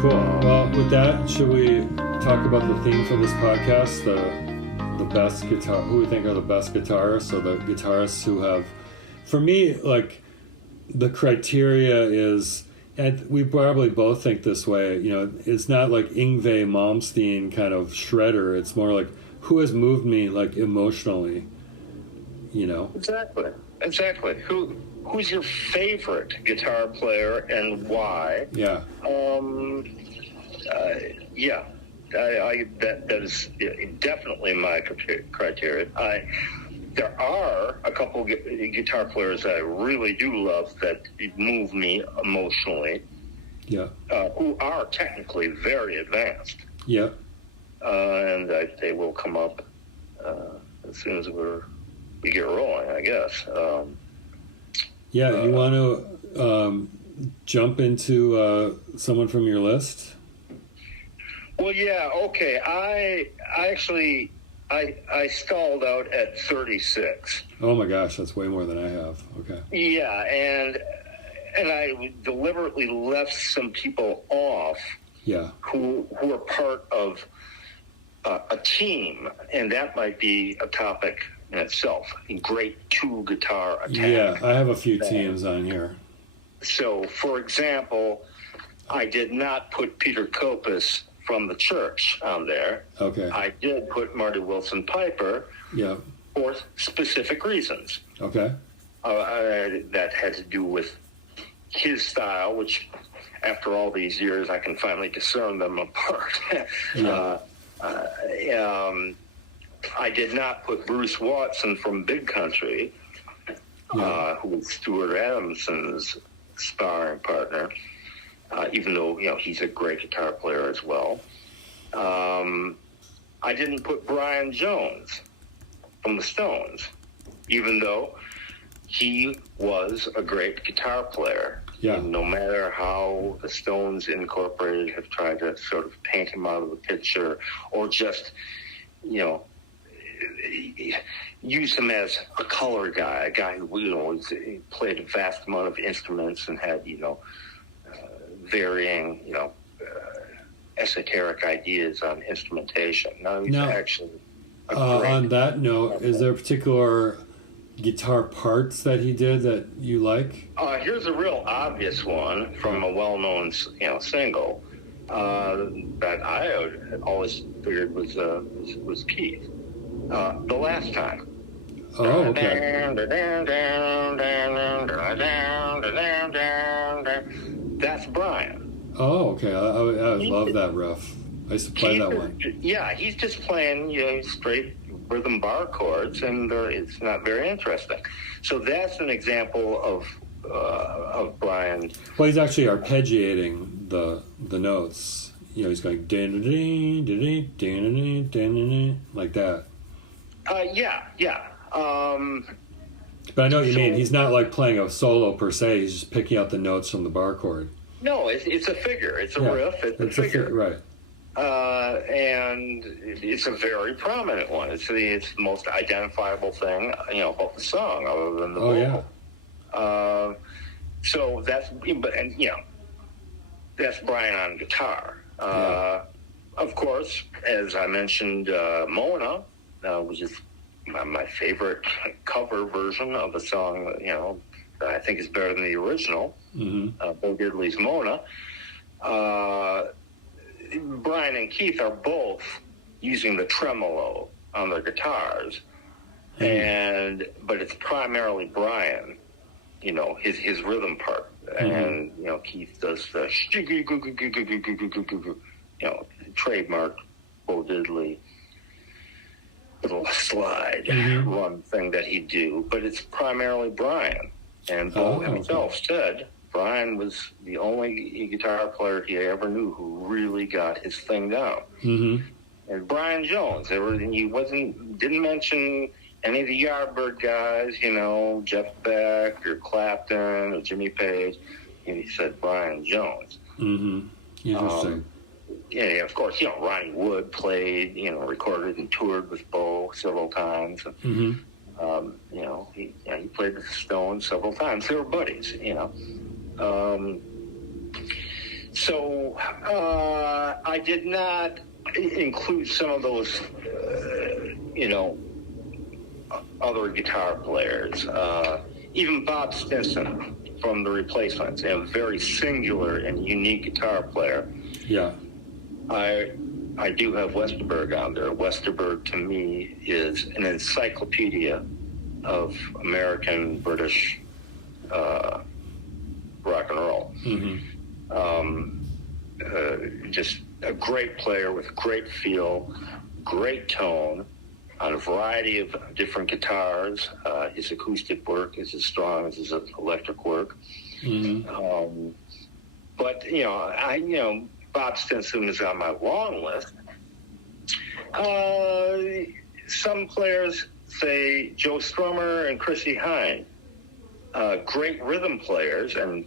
Cool. Well, with that, should we talk about the theme for this podcast? The best guitar, who we think are the best guitarists, so the guitarists who have, for me, like, the criteria is, and we probably both think this way, you know, it's not like Yngwie Malmsteen kind of shredder. It's more like, who has moved me, like, emotionally, you know? Exactly. Who's your favorite guitar player and why? Yeah. That is definitely my criteria. There are a couple guitar players that I really do love that move me emotionally. Yeah. Who are technically very advanced. Yeah. And they will come up as soon as we get rolling, I guess. You want to jump into someone from your list? Well, yeah, okay. I actually stalled out at 36. Oh my gosh, that's way more than I have. Okay. Yeah, and I deliberately left some people off. Yeah. Who are part of a team, and that might be a topic in itself. A great two-guitar attack. Yeah, I have a few teams on here. So, for example, I did not put Peter Koppes from the Church on there. Okay. I did put Marty Willson-Piper. Yeah. For specific reasons. Okay. That had to do with his style, which, after all these years, I can finally discern them apart. Yeah. I did not put Bruce Watson from Big Country, who was Stuart Adamson's sparring partner, even though, he's a great guitar player as well. I didn't put Brian Jones from the Stones, even though he was a great guitar player. Yeah. And no matter how the Stones Incorporated have tried to sort of paint him out of the picture or just, use him as a color guy, a guy who, played a vast amount of instruments and had, varying, esoteric ideas on instrumentation. No, he's actually on that note, is there particular guitar parts that he did that you like? Here's a real obvious one from a well-known, single that I had always figured was Keith. The Last Time. Oh, okay. That's Brian. Oh, okay. I love that riff. I used to play that one. Yeah, he's just playing, straight rhythm bar chords, and it's not very interesting. So that's an example of Brian. Well, he's actually arpeggiating the notes. He's going like that. Yeah. But I know what you mean. He's not like playing a solo per se. He's just picking out the notes from the bar chord. No, it's a figure. It's a riff. It's a figure. Right. And it's a very prominent one. It's the most identifiable thing, of the song, other than the vocal. Yeah. So that's Brian on guitar. Of course, as I mentioned, Mona, which is my favorite cover version of a song, that I think is better than the original, Bo Diddley's Mona. Brian and Keith are both using the tremolo on their guitars, but it's primarily Brian, his rhythm part, and Keith does the trademark Bo Diddley little slide run thing that he'd do, but it's primarily Brian. And Bo himself said Brian was the only guitar player he ever knew who really got his thing down. And Brian Jones, he didn't mention any of the Yardbird guys, Jeff Beck or Clapton or Jimmy Page. And he said Brian Jones. Interesting. Of course, Ronnie Wood played, recorded and toured with Bo several times. And, he played with the Stones several times. They were buddies, So I did not include some of those, other guitar players. Even Bob Stinson from The Replacements, a very singular and unique guitar player. Yeah. I do have Westerberg on there. Westerberg, to me, is an encyclopedia of American, British rock and roll. Just a great player with great feel, great tone, on a variety of different guitars. His acoustic work is as strong as his electric work. But Bob Stinson is on my long list. Some players say Joe Strummer and Chrissie Hynde, great rhythm players, and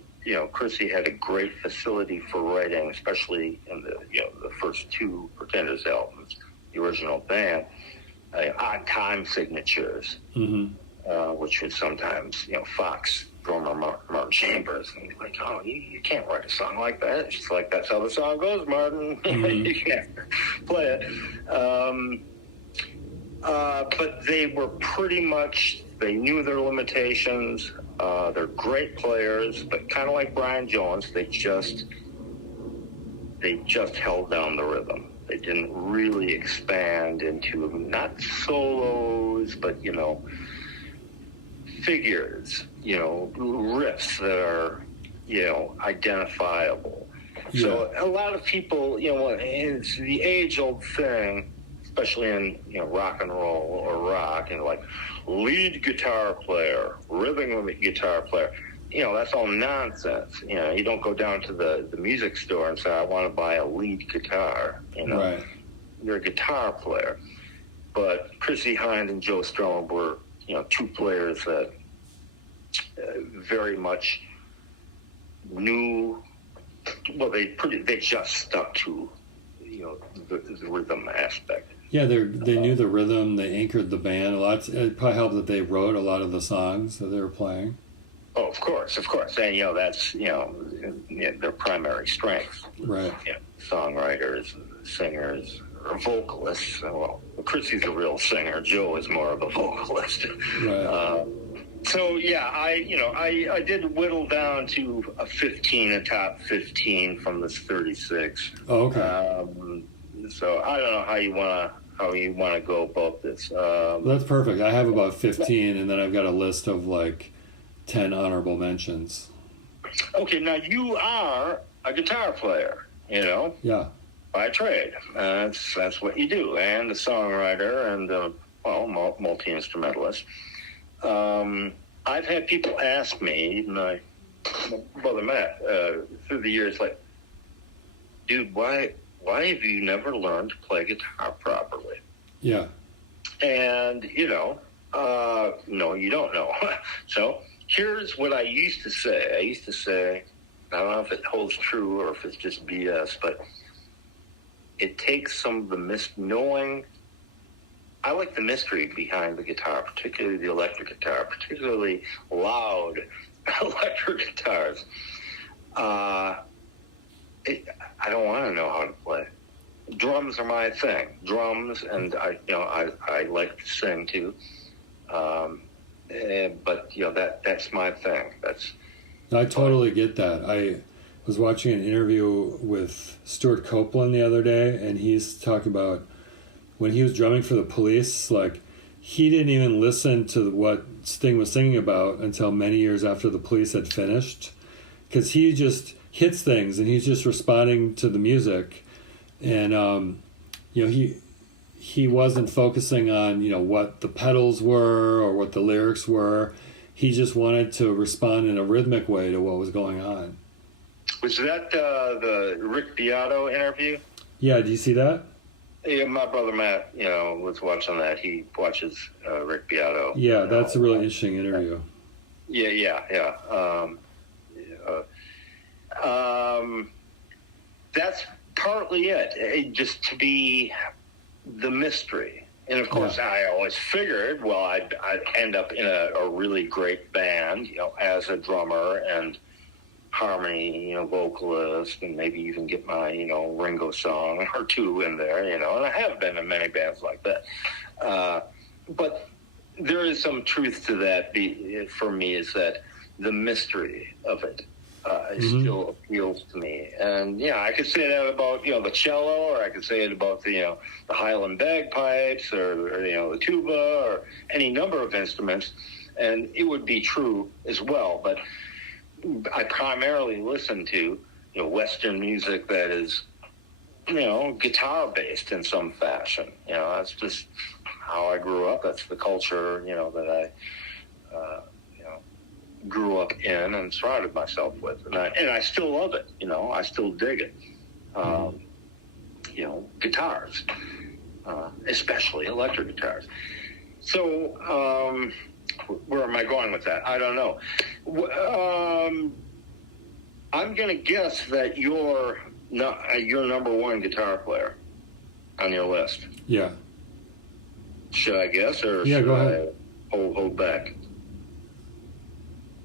Chrissie had a great facility for writing, especially in the first two Pretenders albums, the original band, odd time signatures, which would sometimes Fox drummer Martin Chambers, and like, oh, you can't write a song like that. It's just like, that's how the song goes, Martin. You can't play it. But they were pretty much, they knew their limitations. They're great players, but kind of like Brian Jones, they just held down the rhythm. They didn't really expand into not solos, but figures, riffs that are, identifiable. Yeah. So a lot of people, it's the age-old thing, especially in, rock and roll or rock, and like lead guitar player, rhythm guitar player. That's all nonsense. You don't go down to the music store and say, I want to buy a lead guitar. Right. You're a guitar player. But Chrissie Hynde and Joe Strummer were, two players that very much knew. Well, they just stuck to, the rhythm aspect. Yeah, they knew the rhythm. They anchored the band a lot. It probably helped that they wrote a lot of the songs that they were playing. Oh, of course, and that's their primary strength. Right. Songwriters, singers, or vocalists. Well, Chrissie's a real singer. Joe is more of a vocalist. Right. So yeah, I did whittle down to a top 15 from this 36. Oh, okay. So I don't know how you want to go about this. That's perfect. I have about 15, and then I've got a list of like 10 honorable mentions. Okay, now you are a guitar player, Yeah. By trade. That's what you do, and a songwriter, and multi-instrumentalist. I've had people ask me, even my brother Matt, through the years, like, dude, why have you never learned to play guitar properly? Yeah. And, no, you don't know. So here's what I used to say. I don't know if it holds true or if it's just BS, but it takes some of the knowing. I like the mystery behind the guitar, particularly the electric guitar, particularly loud electric guitars. I don't want to know how to play. Drums are my thing. Drums, and I like to sing too. But that's my thing. I totally get that. I was watching an interview with Stuart Copeland the other day, and he's talking about when he was drumming for the Police, like, he didn't even listen to what Sting was singing about until many years after the Police had finished, because he just hits things and he's just responding to the music, and he wasn't focusing on what the pedals were or what the lyrics were. He just wanted to respond in a rhythmic way to what was going on. Was that the Rick Beato interview? Yeah, do you see that? Yeah, my brother Matt, was watching that. He watches Rick Beato. Yeah, that's a really interesting interview. Yeah. That's partly it. Just to be the mystery. And of course, I always figured, well, I'd end up in a really great band, as a drummer, and harmony, vocalist, and maybe even get my, Ringo song or two in there, and I have been in many bands like that. But there is some truth to that for me, is that the mystery of it still appeals to me. And, I could say that about, the cello, or I could say it about the Highland bagpipes, or the tuba, or any number of instruments, and it would be true as well. But I primarily listen to, Western music that is, guitar-based in some fashion. That's just how I grew up. That's the culture, that I, grew up in and surrounded myself with. And I still love it, I still dig it. Guitars, especially electric guitars. So, where am I going with that? I don't know. I'm going to guess that you're number one guitar player on your list. Yeah. Should I guess, or yeah, should go ahead. I hold back?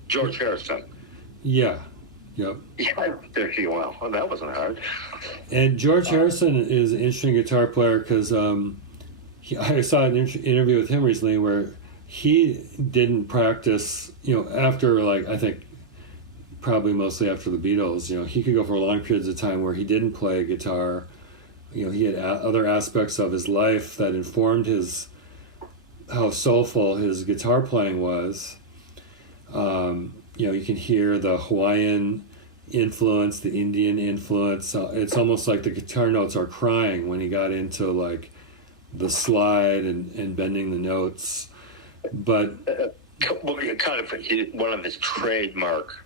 George Harrison. Yeah. Yep. Yeah, there you go. Well, that wasn't hard. And George Harrison is an interesting guitar player because I saw an interview with him recently where he didn't practice, after, I think probably mostly after the Beatles, he could go for long periods of time where he didn't play guitar. He had other aspects of his life that informed how soulful his guitar playing was. You can hear the Hawaiian influence, the Indian influence. It's almost like the guitar notes are crying when he got into the slide and bending the notes. But kind of one of his trademark,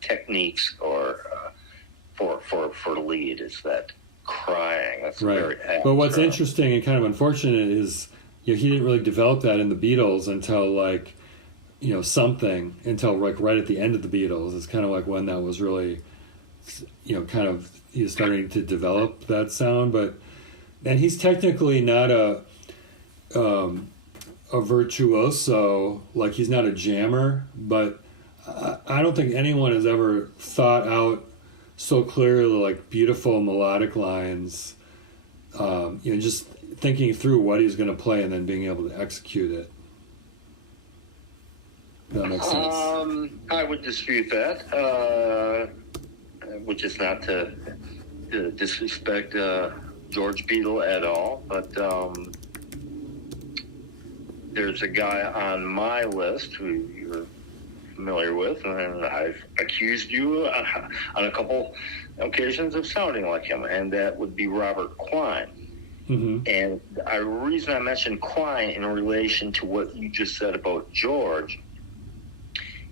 techniques or for lead is that crying. That's right. Very abstract. But what's interesting and kind of unfortunate is he didn't really develop that in the Beatles until until right at the end of the Beatles. It's kind of when that was really, he was starting to develop that sound. And he's technically not a virtuoso, he's not a jammer, but I don't think anyone has ever thought out so clearly beautiful melodic lines, just thinking through what he's going to play and then being able to execute it. That makes sense. I would dispute that, which is not to disrespect George Beatle at all, but there's a guy on my list who you're familiar with, and I've accused you on a couple occasions of sounding like him, and that would be Robert Quine. Mm-hmm. And the reason I mentioned Quine in relation to what you just said about George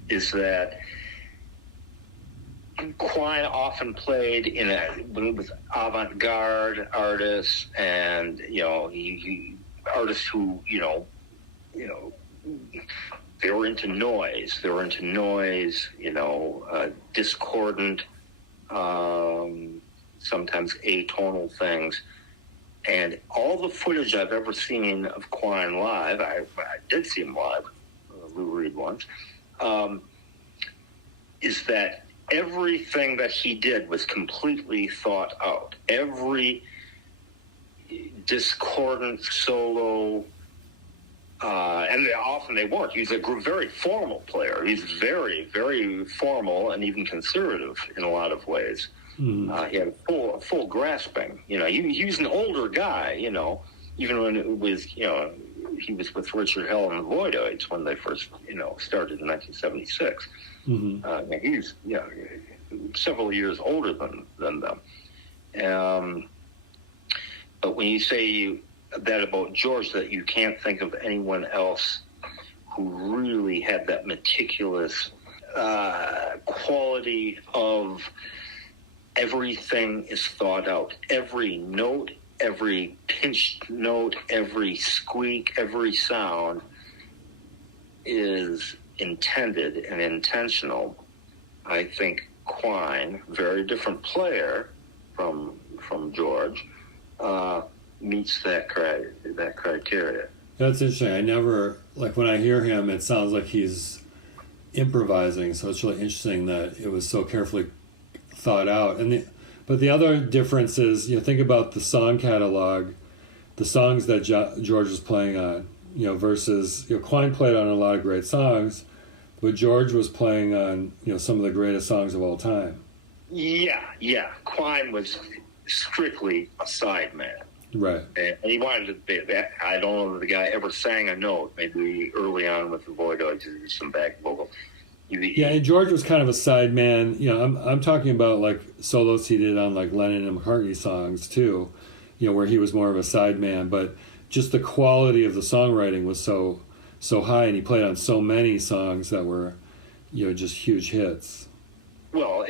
is that Quine often played with avant-garde artists, and he artists who they were into noise. They were into noise, discordant, sometimes atonal things. And all the footage I've ever seen of Quine live, I did see him live, Lou Reed once, is that everything that he did was completely thought out. Every discordant solo, and often they weren't. He's a very formal player. He's very, very formal and even conservative in a lot of ways. He had a full grasping. He was an older guy. Even when it was, he was with Richard Hell and the Lloydoids when they first, started in 1976. Mm-hmm. He's, several years older than them. But when you say that about George, that you can't think of anyone else who really had that meticulous quality of everything is thought out. Every note, every pinched note, every squeak, every sound is intended and intentional. I think Quine, very different player from George, meets that criteria. That's interesting. I never, when I hear him, it sounds like he's improvising. So it's really interesting that it was so carefully thought out. But the other difference is, think about the song catalog, the songs that George was playing on, versus, Quine played on a lot of great songs, but George was playing on, some of the greatest songs of all time. Yeah. Quine was strictly a sideman. Right. And he wanted to be that. I don't know that the guy ever sang a note. Maybe early on with the Void Dogs, some back vocal. Yeah, and George was kind of a sideman. I'm talking about like solos he did on like Lennon and McCartney songs too, where he was more of a sideman. But just the quality of the songwriting was so high, and he played on so many songs that were, just huge hits. Well,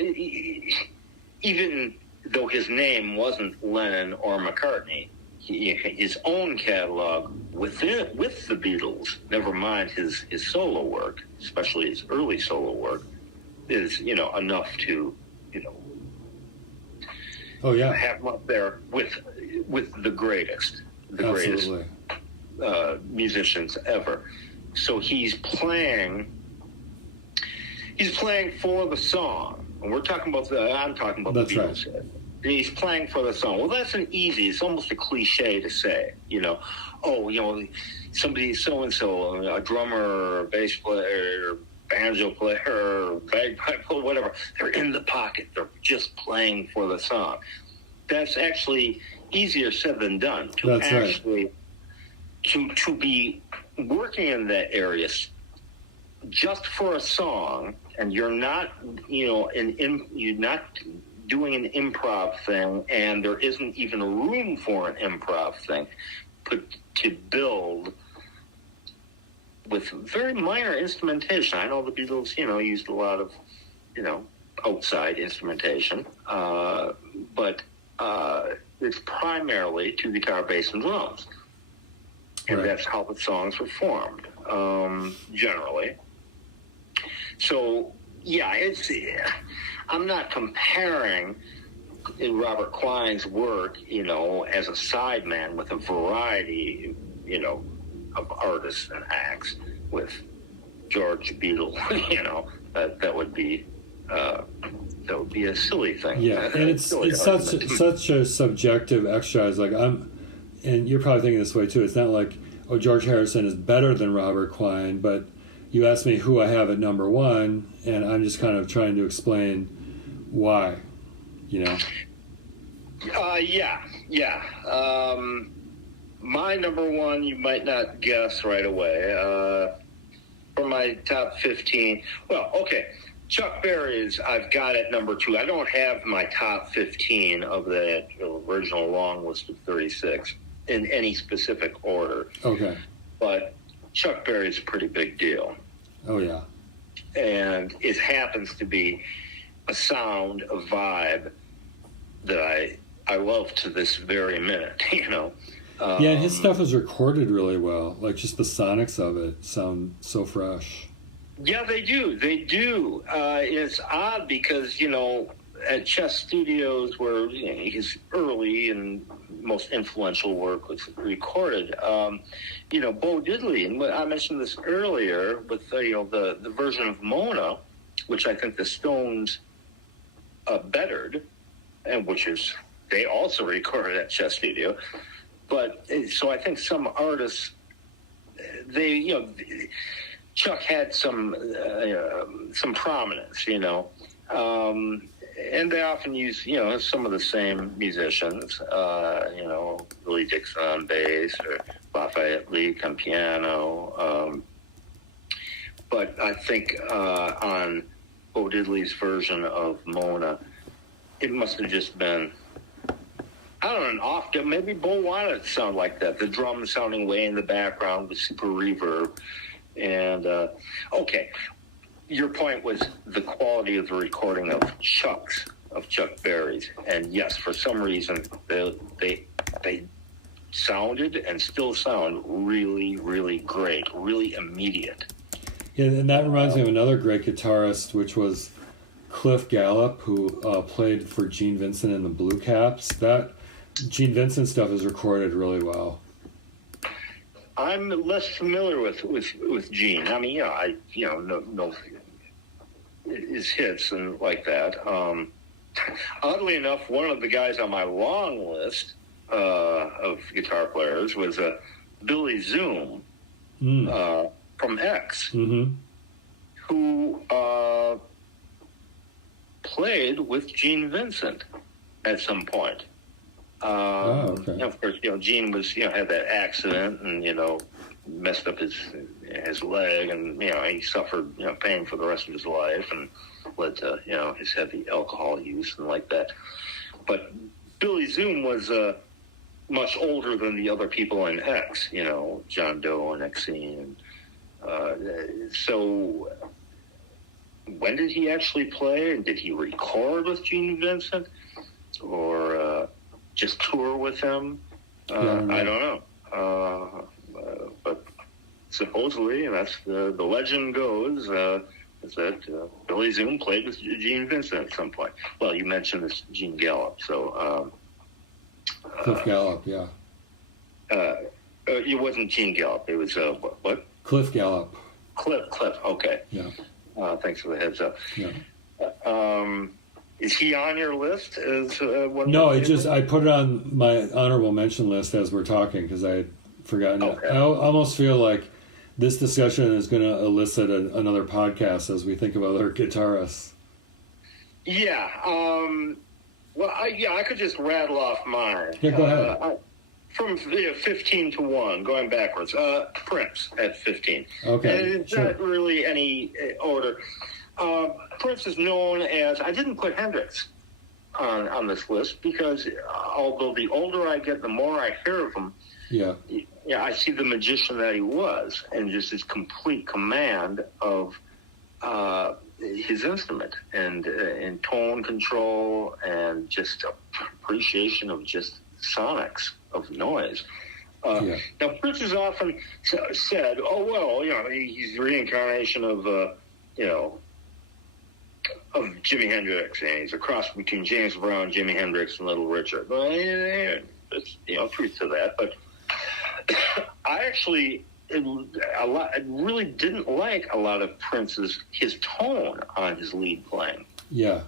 even though his name wasn't Lennon or McCartney, his own catalog with the Beatles, never mind his solo work, especially his early solo work, is enough to have him up there with the greatest musicians ever. So he's playing for the song, and I'm talking about the Beatles. Right. He's playing for the song. Well, that's it's almost a cliche to say, somebody so-and-so, a drummer or a bass player, or banjo player, or bagpipe player, whatever, they're in the pocket. They're just playing for the song. That's actually easier said than done. To be working in that area just for a song, and you're not, you're not doing an improv thing, and there isn't even room for an improv thing, to build with very minor instrumentation. I know the Beatles, used a lot of, outside instrumentation, but it's primarily two guitar, bass, and drums. And That's how the songs were formed, generally. So, I'm not comparing Robert Quine's work, as a sideman with a variety, of artists and acts with George Beatle. That would be a silly thing. Yeah, and it's such a subjective exercise. Like and you're probably thinking this way too. It's not like, George Harrison is better than Robert Quine, but you asked me who I have at number one, and I'm just kind of trying to explain why, My number one, you might not guess right away. For my top 15, Chuck Berry's I've got at number 2. I don't have my top 15 of that original long list of 36 in any specific order. Okay. But Chuck Berry's a pretty big deal. Oh, yeah. And it happens to be a sound, a vibe that I love to this very minute, and his stuff is recorded really well. Like, just the sonics of it sound so fresh. Yeah, they do. It's odd because, at Chess Studios, where his early and most influential work was recorded, Bo Diddley, and I mentioned this earlier with the version of Mona, which I think the Stones bettered, and which is they also recorded at Chess Studio. But so I think some artists, Chuck had some prominence, and they often use, some of the same musicians, Willie Dixon on bass or Lafayette Leak on piano. But I think on Bo Diddley's version of Mona, it must have just been, I don't know, often maybe Bo wanted it to sound like that. The drums sounding way in the background with super reverb. And, your point was the quality of the recording of Chuck Berry's. And yes, for some reason, they sounded and still sound really, really great, really immediate. Yeah, and that reminds me of another great guitarist, which was Cliff Gallup, who played for Gene Vincent in the Blue Caps. That Gene Vincent stuff is recorded really well. I'm less familiar with Gene. I mean, I know his hits and like that. Oddly enough, one of the guys on my long list of guitar players was Billy Zoom from X, who played with Gene Vincent at some point. Okay. Of course, Gene was, had that accident and, messed up his leg, and, he suffered, pain for the rest of his life, and led to, his heavy alcohol use and like that. But Billy Zoom was much older than the other people in X, John Doe and Exene. So when did he actually play? And did he record with Gene Vincent? Or just tour with him? I don't know. But supposedly, and that's the legend goes, is that Billy Zoom played with Gene Vincent at some point. Well, you mentioned this Gene Gallup, so... Cliff Gallup, yeah. It wasn't Gene Gallup. It was, what? Cliff Gallup. Cliff, okay. Yeah. Thanks for the heads up. Yeah. Is he on your list? As one? No, I put it on my honorable mention list as we're talking because I had forgotten it. I almost feel like this discussion is going to elicit another podcast as we think of other guitarists. Yeah. Well, I could just rattle off mine. Yeah, go ahead. From 15 to 1, going backwards. Prince at 15. Okay, and it's not really any order. Prince is known as... I didn't put Hendrix on this list because although the older I get, the more I hear of him, I see the magician that he was and just his complete command of his instrument and tone control and just appreciation of just sonics of noise. Now, Prince has often said, he's the reincarnation of Jimi Hendrix, and he's a cross between James Brown, Jimi Hendrix, and Little Richard. Well, there's truth to that, but I actually really didn't like a lot of his tone on his lead playing. Yeah.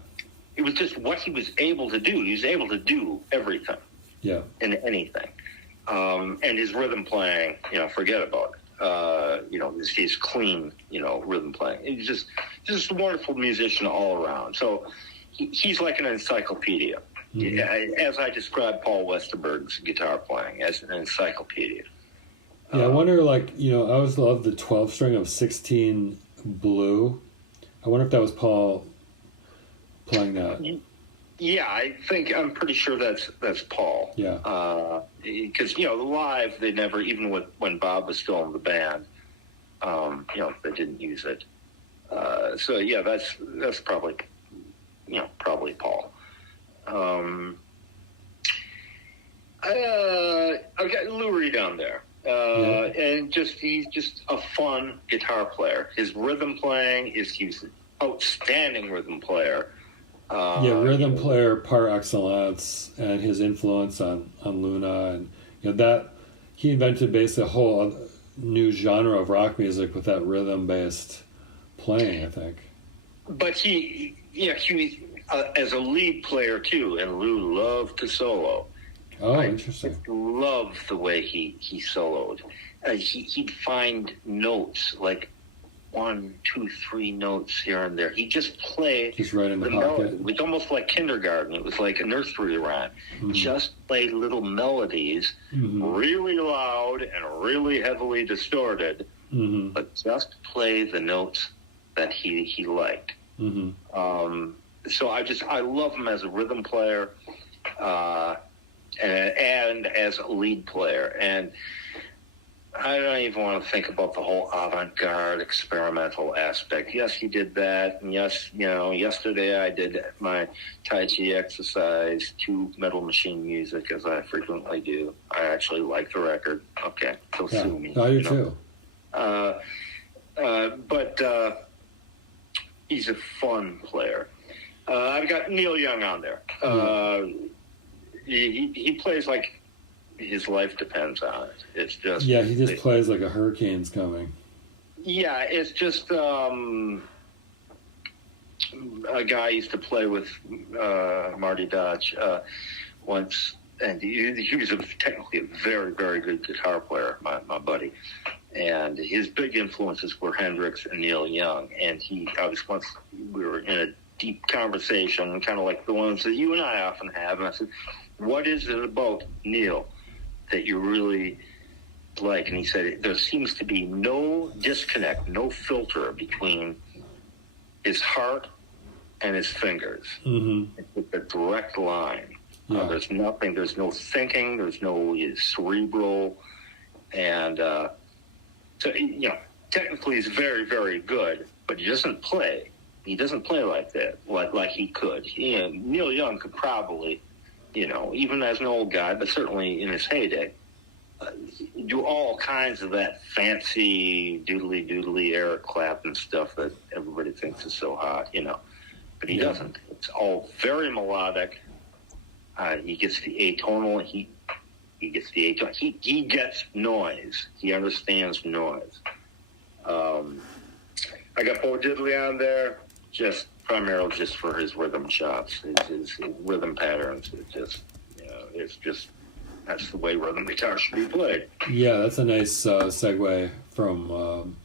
It was just what he was able to do. He was able to do everything. Yeah. And anything. And his rhythm playing, forget about it. His clean, rhythm playing. He's just a wonderful musician all around. So he's like an encyclopedia. As I described Paul Westerberg's guitar playing, as an encyclopedia. Yeah, I wonder, I always loved the 12-string of 16 Blue. I wonder if that was Paul playing that. Yeah, I'm pretty sure that's Paul. Yeah. Because, live, they never, even when Bob was still in the band, they didn't use it. So, yeah, that's probably Paul. I've got Lou Reed on there. And he's just a fun guitar player. His rhythm playing he's an outstanding rhythm player. Rhythm player par excellence, and his influence on Luna, and that he invented basically a whole new genre of rock music with that rhythm-based playing, I think. But he as a lead player too, and Lou loved to solo. Oh, interesting. I loved the way he soloed. He'd find notes like 1, 2, 3 notes here and there. He just played just right in the pocket. Melody. It was almost like kindergarten. It was like a nursery rhyme. Mm-hmm. Just played little melodies, really loud and really heavily distorted, but just play the notes that he liked. Mm-hmm. So I love him as a rhythm player, and as a lead player. And I don't even want to think about the whole avant-garde experimental aspect. Yes, he did that. And yes, yesterday I did my Tai Chi exercise to Metal Machine music, as I frequently do. I actually like the record. Okay, so sue me. I do too. But he's a fun player. I've got Neil Young on there. He plays like his life depends on it. It's just... Yeah, he just plays like a hurricane's coming. Yeah, it's just... a guy I used to play with, Marty Dodge, once, and he was technically a very, very good guitar player, my buddy. And his big influences were Hendrix and Neil Young. And we were in a deep conversation, kind of like the ones that you and I often have. And I said, what is it about Neil that you really like? And he said, there seems to be no disconnect, no filter between his heart and his fingers. Mm-hmm. It's a direct line. Yeah. There's nothing, there's no thinking, there's no cerebral. And so, technically he's very, very good, but he doesn't play. He doesn't play like that, like he could. Neil Young could probably, even as an old guy, but certainly in his heyday, do all kinds of that fancy doodly Eric Clapton stuff that everybody thinks is so hot, But he doesn't. It's all very melodic. He gets the atonal. He gets the atonal. He gets noise. He understands noise. I got Bo Diddley on there, primarily just for his rhythm chops, his rhythm patterns. It's just that's the way rhythm guitar should be played. Yeah, that's a nice segue from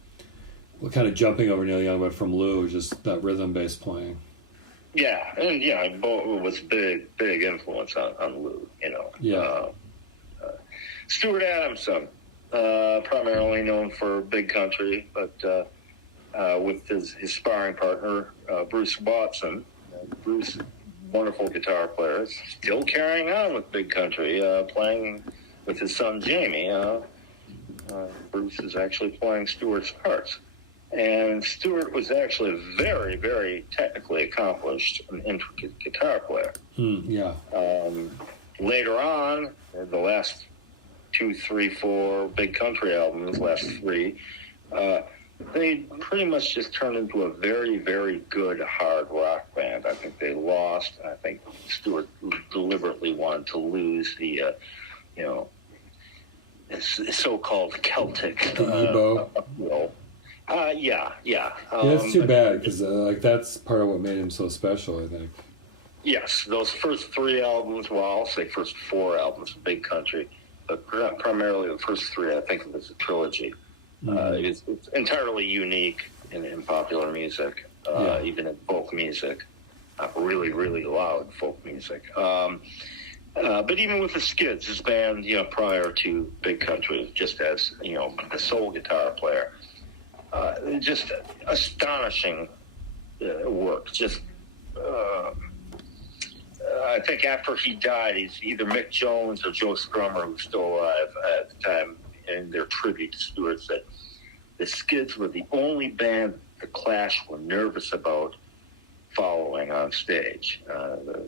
kind of jumping over Neil Young, but from Lou, just that rhythm bass playing. Yeah, and Bo was big influence on Lou. Yeah. Stuart Adamson, primarily known for Big Country, but with his sparring partner Bruce Watson. Bruce, wonderful guitar player, still carrying on with Big Country, playing with his son Jamie. Bruce is actually playing Stuart's parts. And Stuart was actually a very, very technically accomplished and intricate guitar player. Later on, the last 2, 3, 4 Big Country albums, last 3, they pretty much just turned into a very, very good hard rock band. I think they lost. I think Stuart deliberately wanted to lose the, so-called Celtic. Ebo. That's too bad, because that's part of what made him so special, I think. Yes, those first 3 albums, well, I'll say first 4 albums of Big Country, but primarily the first 3, I think of as a trilogy. Mm-hmm. It's entirely unique in popular music, even in folk music, really, really loud folk music. But even with the Skids, his band, prior to Big Country, just as, the soul guitar player, just astonishing work. I think after he died, he's either Mick Jones or Joe Strummer, who's still alive at the time, in their tribute to Stuart, said the Skids were the only band the Clash were nervous about following on stage. The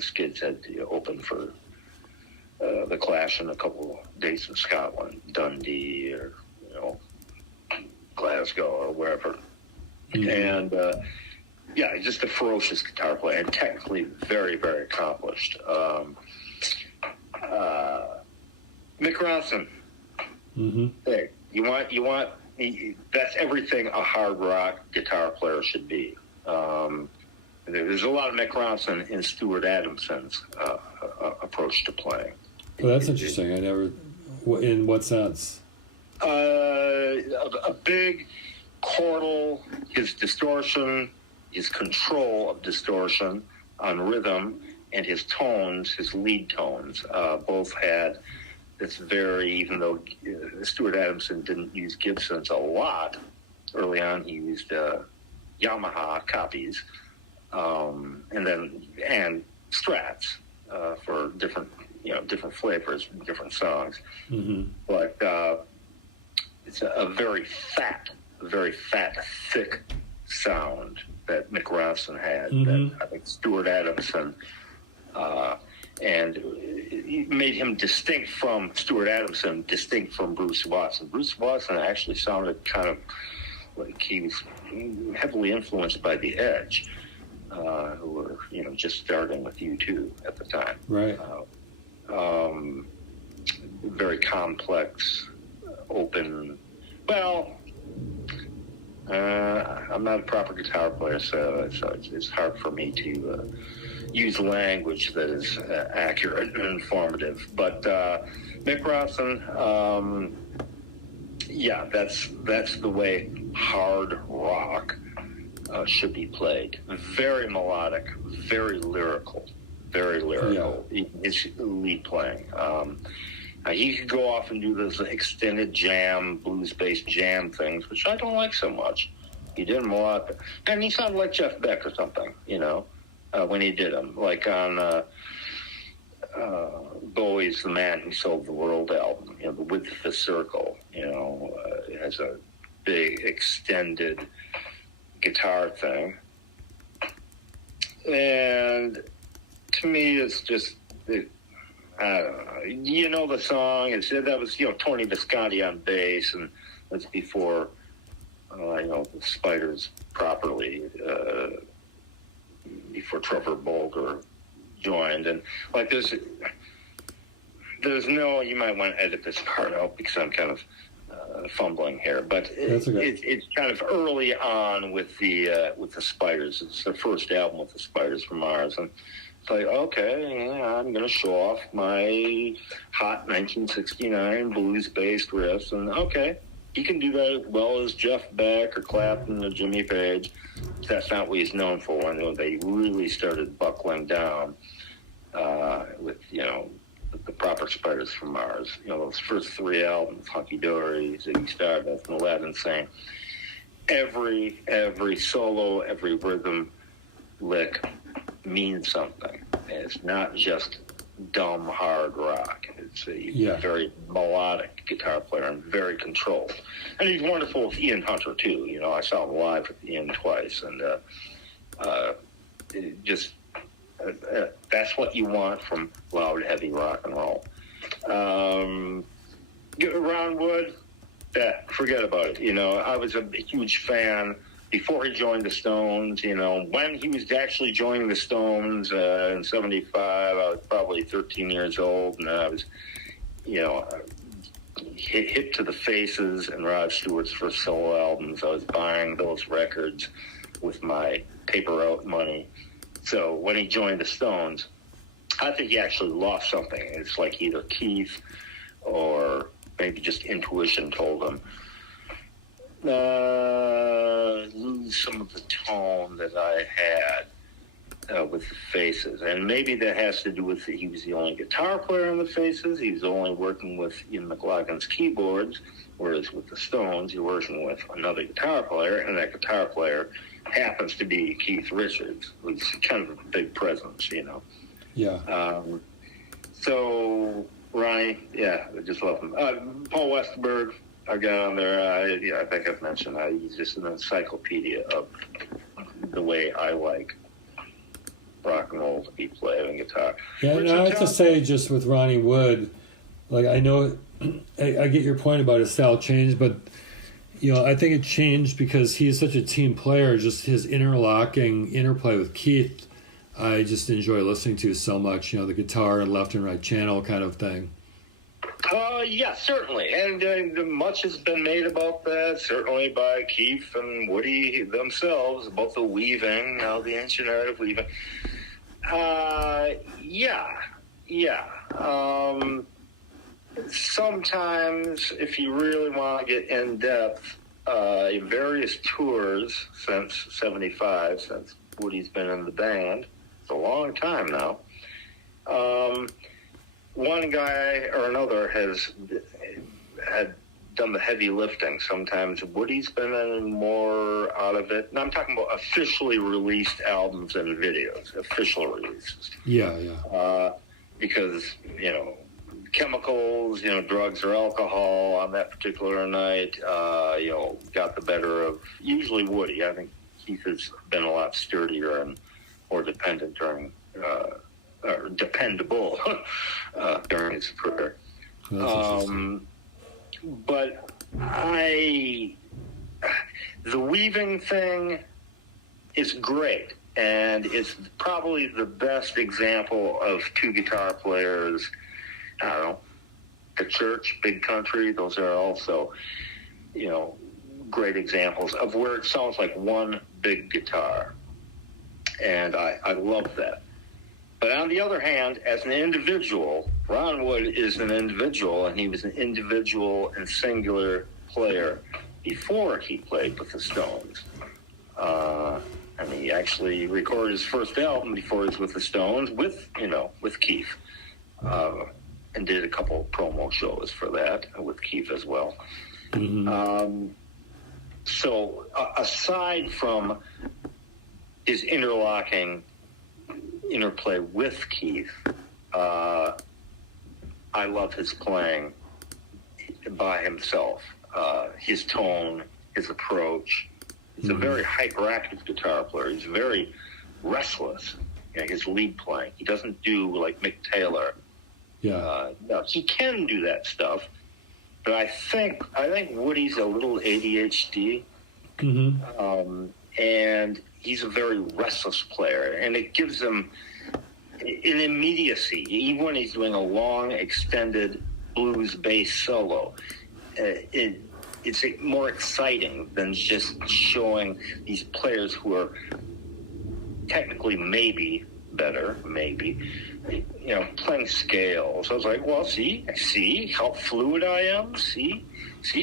Skids had opened for the Clash in a couple dates in Scotland, Dundee or Glasgow or wherever. Mm-hmm. And he's just a ferocious guitar player and technically very, very accomplished. Mick Ronson. Mm-hmm. Hey, you want that's everything a hard rock guitar player should be. There's a lot of Mick Ronson in Stuart Adamson's approach to playing. Well, that's interesting. I never. In what sense? A big chordal, his distortion, his control of distortion on rhythm, and his tones, his lead tones, both had this very, even though Stuart Adamson didn't use Gibsons a lot, early on he used Yamaha Koppes, and Strats for different flavors, different songs. Mm-hmm. But it's a very fat, thick sound that Mick Ronson had. Mm-hmm. That I think Stuart Adamson, and it made him distinct from Stuart Adamson, distinct from Bruce Watson. Bruce Watson actually sounded kind of like he was heavily influenced by The Edge, who were just starting with U2 at the time. Right. Very complex, open. Well, I'm not a proper guitar player, so it's hard for me to use language that is accurate and informative. But Mick Ronson, yeah, that's the way hard rock should be played. Very melodic, very lyrical. Yeah. His lead playing. He could go off and do those extended jam, blues-based jam things, which I don't like so much. He did them a lot. And he sounded like Jeff Beck or something, when he did them. Like on Bowie's The Man Who Sold the World album, the Width of the Circle, it has a big extended guitar thing. And to me, it's just... I don't know. The song. That was, Tony Visconti on bass, and that's before, the Spiders properly, before Trevor Bolger joined. And, there's no, you might want to edit this part out because I'm kind of fumbling here, but it's kind of early on with the Spiders. It's the first album with the Spiders from Mars, and it's like, okay, I'm going to show off my hot 1969 blues-based riffs, and okay, he can do that as well as Jeff Beck or Clapton or Jimmy Page. That's not what he's known for when they really started buckling down with, the proper Spiders from Mars. Those first three albums, Hunky Dory, Ziggy Stardust, and Aladdin Sane, every solo, every rhythm lick means something. It's not just dumb hard rock. It's a very melodic guitar player and very controlled. And he's wonderful with Ian Hunter too. I saw him live with Ian twice, and that's what you want from loud, heavy rock and roll. Ron Wood, forget about it. I was a huge fan before he joined the Stones. When he was actually joining the Stones in 75, I was probably 13 years old, and I was, hit to the Faces and Rod Stewart's first solo albums. I was buying those records with my paper route money. So when he joined the Stones, I think he actually lost something. It's like either Keith or maybe just intuition told him, lose some of the tone that I had with the Faces. And maybe that has to do with he was the only guitar player in the Faces. He was only working with Ian McLaughlin's keyboards, whereas with the Stones, you're working with another guitar player, and that guitar player happens to be Keith Richards, who's kind of a big presence, Yeah. So, Ronnie, I just love him. Paul Westerberg, I got on there. I think I've mentioned he's just an encyclopedia of the way I like rock and roll to be played on guitar. Yeah, and I have to say, just with Ronnie Wood, I know I get your point about his style change, but I think it changed because he's such a team player. Just his interplay with Keith, I just enjoy listening to so much. The guitar and left and right channel kind of thing. Yeah, certainly. And much has been made about that, certainly by Keith and Woody themselves, about the weaving, the ancient art of weaving. Sometimes, if you really want to get in-depth, various tours since 75, since Woody's been in the band, it's a long time now, one guy or another had done the heavy lifting. Sometimes Woody's been in more out of it. And I'm talking about officially released albums and videos, official releases. Yeah. Because, chemicals, drugs or alcohol on that particular night, got the better of usually Woody. I think Keith has been a lot sturdier and more dependent during, or dependable during his career. But the weaving thing is great, and it's probably the best example of two guitar players. I don't know, the Church, Big Country, those are also, great examples of where it sounds like one big guitar. And I love that. But on the other hand, as an individual, Ron Wood is an individual, and he was an individual and singular player before he played with the Stones. And he actually recorded his first album before he was with the Stones with Keith. And did a couple promo shows for that with Keith as well. Mm-hmm. So aside from his interplay with Keith, I love his playing by himself. His tone, his approach. He's a very hyperactive guitar player. He's very restless. His lead playing. He doesn't do like Mick Taylor. Yeah. No, he can do that stuff, but I think Woody's a little ADHD, and he's a very restless player, and it gives him an immediacy. Even when he's doing a long, extended blues bass solo, it's more exciting than just showing these players who are technically maybe better, playing scales. I was like, well, see how fluid I am. See,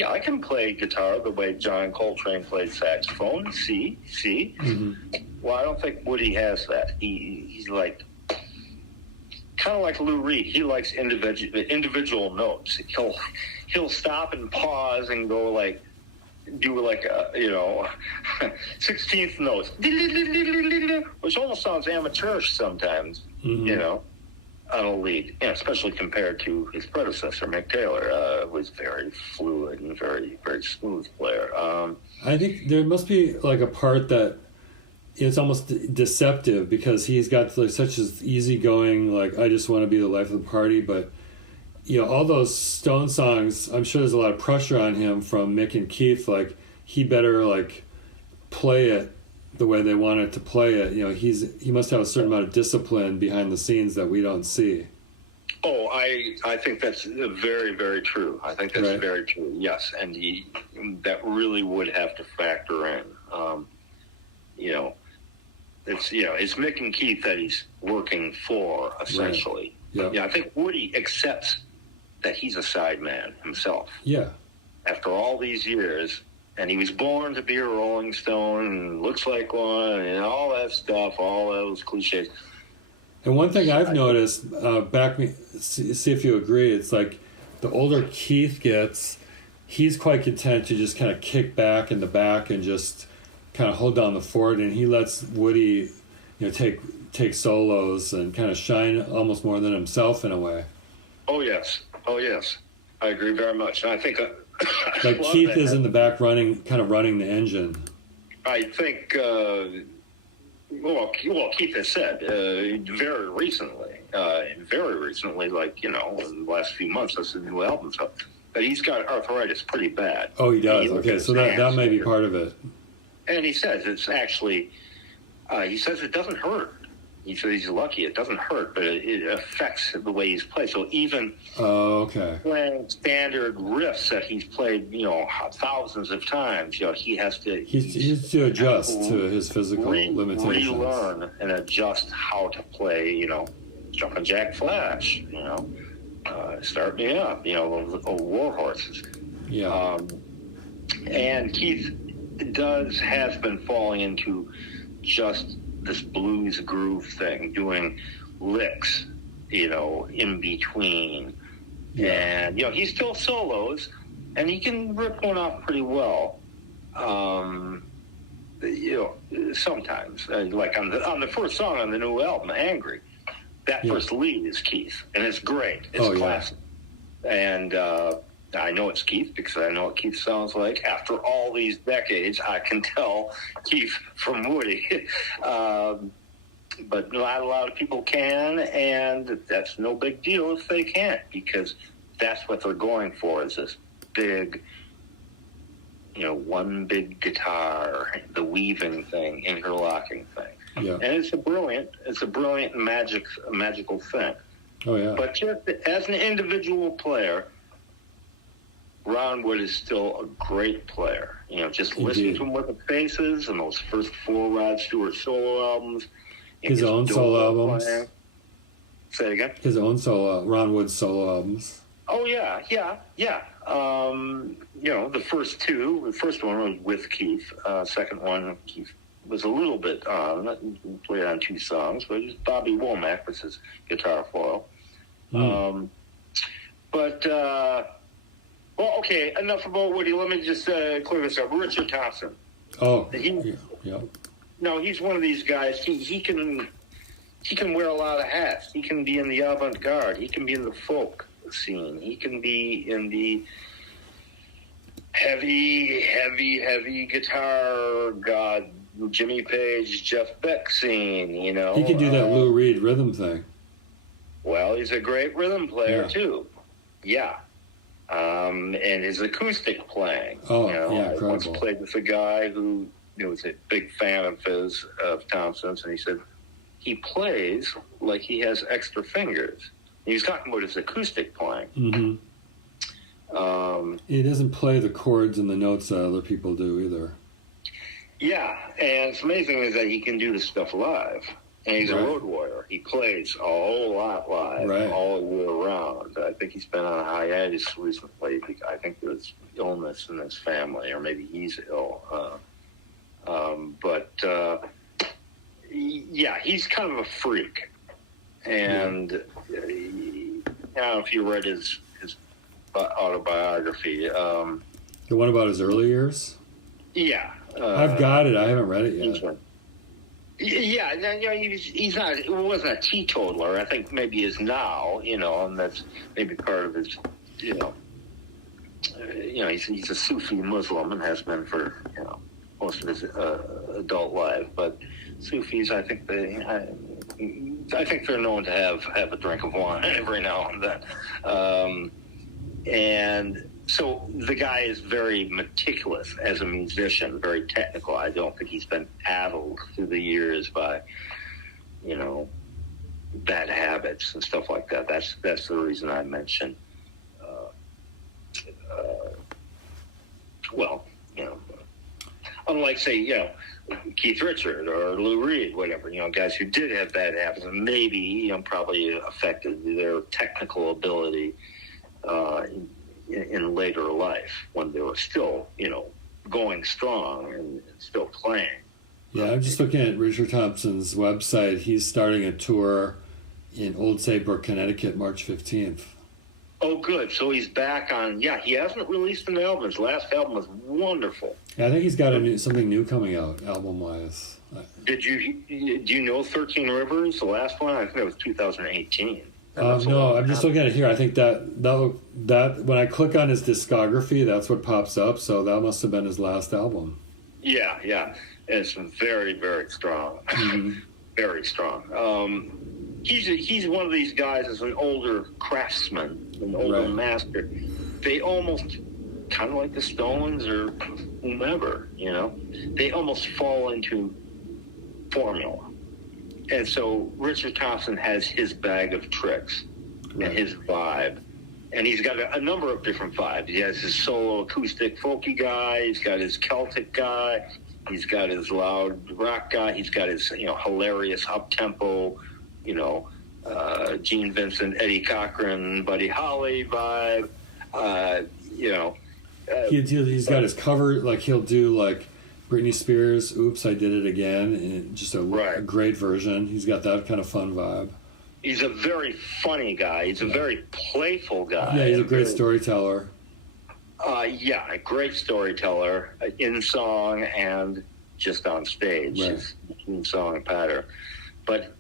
I can play guitar the way John Coltrane played saxophone. See. Mm-hmm. Well, I don't think Woody has that. He's like kind of like Lou Reed. He likes individual notes. He'll stop and pause and go like, do like a 16th notes, which almost sounds amateurish sometimes. On a lead, especially compared to his predecessor, Mick Taylor, who was very fluid and very, very smooth player. I think there must be like a part that it's almost deceptive because he's got like such an easygoing, like, I just want to be the life of the party, but all those Stone songs, I'm sure there's a lot of pressure on him from Mick and Keith, like he better like play it the way they wanted to play it. He must have a certain amount of discipline behind the scenes that we don't see. Oh, I think that's very, very true. I think that's very true. Yes, and that really would have to factor in. It's Mick and Keith that he's working for essentially. Right. Yeah, I think Woody accepts that he's a sideman himself. Yeah. After all these years. And he was born to be a Rolling Stone and looks like one and all that stuff, all those cliches. And one thing I've noticed, see if you agree, it's like the older Keith gets, he's quite content to just kind of kick back in the back and just kind of hold down the fort, and he lets Woody, take solos and kind of shine almost more than himself in a way. Oh, yes. I agree very much. And I think... like Keith is in the back running the engine. I think, Keith has said very recently, like, in the last few months, that's the new album stuff, that he's got arthritis pretty bad. Oh, he does? Okay, so that may be part of it. And he says it's actually, he says it doesn't hurt. He says he's lucky. It doesn't hurt, but it affects the way he's played. So even playing standard riffs that he's played, thousands of times, he has to... He has to adjust to his physical limitations. Relearn and adjust how to play, Jumpin' Jack Flash, Start Me Up, those war horses. Yeah. And Keith has been falling into just this blues groove thing, doing licks, in between. Yeah. And, he still solos, and he can rip one off pretty well. Sometimes. Like on the first song on the new album, Angry, that first lead is Keith, and it's great. It's classic. Yeah. And I know it's Keith because I know what Keith sounds like. After all these decades, I can tell Keith from Woody. But not a lot of people can, and that's no big deal if they can't, because that's what they're going for, is this big, one big guitar, the weaving thing, interlocking thing. Yeah. And it's a brilliant magical thing. Oh, yeah. But just as an individual player, Ron Wood is still a great player. Just listen to him with the Faces and those first 4 Rod Stewart solo albums. His own solo albums. Playing. Say it again. His own Ron Wood solo albums. Oh yeah. The first 2. The first one was with Keith. Second one, Keith was a little bit on. Played on 2 songs, but it was Bobby Womack was his guitar foil. Well, okay, enough about Woody. Let me just clear this up. Richard Thompson. Oh, yeah. No, he's one of these guys. He can wear a lot of hats. He can be in the avant-garde. He can be in the folk scene. He can be in the heavy guitar god, Jimmy Page, Jeff Beck scene. He can do that Lou Reed rhythm thing. Well, he's a great rhythm player too. Yeah. And his acoustic playing. Oh, yeah, I once played with a guy who was a big fan of Thompson's, and he said he plays like he has extra fingers. He was talking about his acoustic playing. Mm-hmm. He doesn't play the chords and the notes that other people do either. Yeah, and it's amazing is that he can do this stuff live. And he's a road warrior. He plays a whole lot live all year round. I think he's been on a hiatus recently. I think there's illness in his family, or maybe he's ill. He's kind of a freak. And I don't know if you read his autobiography. The one about his early years? Yeah. I've got it. I haven't read it yet. Yeah, he's not. It wasn't a teetotaler. I think maybe he is now. And that's maybe part of his. He's a Sufi Muslim and has been for most of his adult life. But Sufis, I think they're known to have a drink of wine every now and then, and. So the guy is very meticulous as a musician, very technical. I don't think he's been addled through the years by, bad habits and stuff like that. That's the reason I mentioned. Unlike say, Keith Richard or Lou Reed, whatever, guys who did have bad habits and maybe, probably affected their technical ability. In later life when they were still, going strong and still playing. Yeah, I'm just looking at Richard Thompson's website. He's starting a tour in Old Saybrook, Connecticut, March 15th. Oh, good. So he's back on. Yeah, he hasn't released an album. His last album was wonderful. Yeah, I think he's got something new coming out, album-wise. Do you know 13 Rivers, the last one? I think that was 2018. No, I'm just looking at it here. I think that when I click on his discography, that's what pops up. So that must have been his last album. Yeah. It's very, very strong. Mm-hmm. Very strong. He's one of these guys as an older craftsman, an older master. They almost, kind of like the Stones or whomever, they almost fall into formula. And so Richard Thompson has his bag of tricks and his vibe. And he's got a number of different vibes. He has his solo acoustic folky guy. He's got his Celtic guy. He's got his loud rock guy. He's got his, hilarious up-tempo, Gene Vincent, Eddie Cochran, Buddy Holly vibe. He's got his cover, he'll do, Britney Spears, Oops, I Did It Again, and just a great version. He's got that kind of fun vibe. He's a very funny guy. He's a very playful guy. Yeah, he's a great storyteller. A great storyteller in song and just on stage. His song pattern. But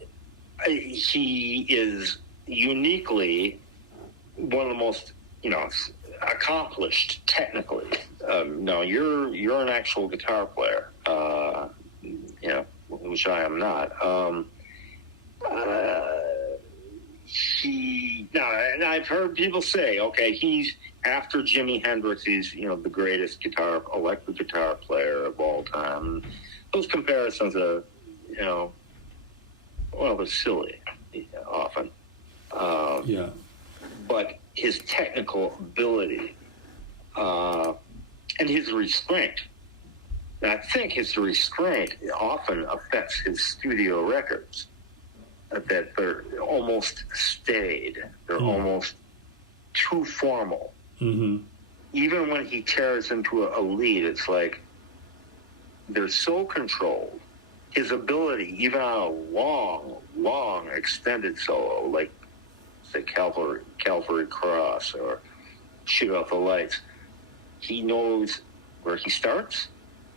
he is uniquely one of the most, accomplished technically. No, you're an actual guitar player, which I am not. And I've heard people say, okay, he's after Jimi Hendrix, he's the greatest electric guitar player of all time. Those comparisons are, they're silly often. But his technical ability and his restraint. And I think his restraint often affects his studio records, that they're almost staid. They're almost too formal. Mm-hmm. Even when he tears into a lead, it's like they're so controlled. His ability, even on a long extended solo, like say Calvary Cross or Shoot Out the Lights, he knows where he starts.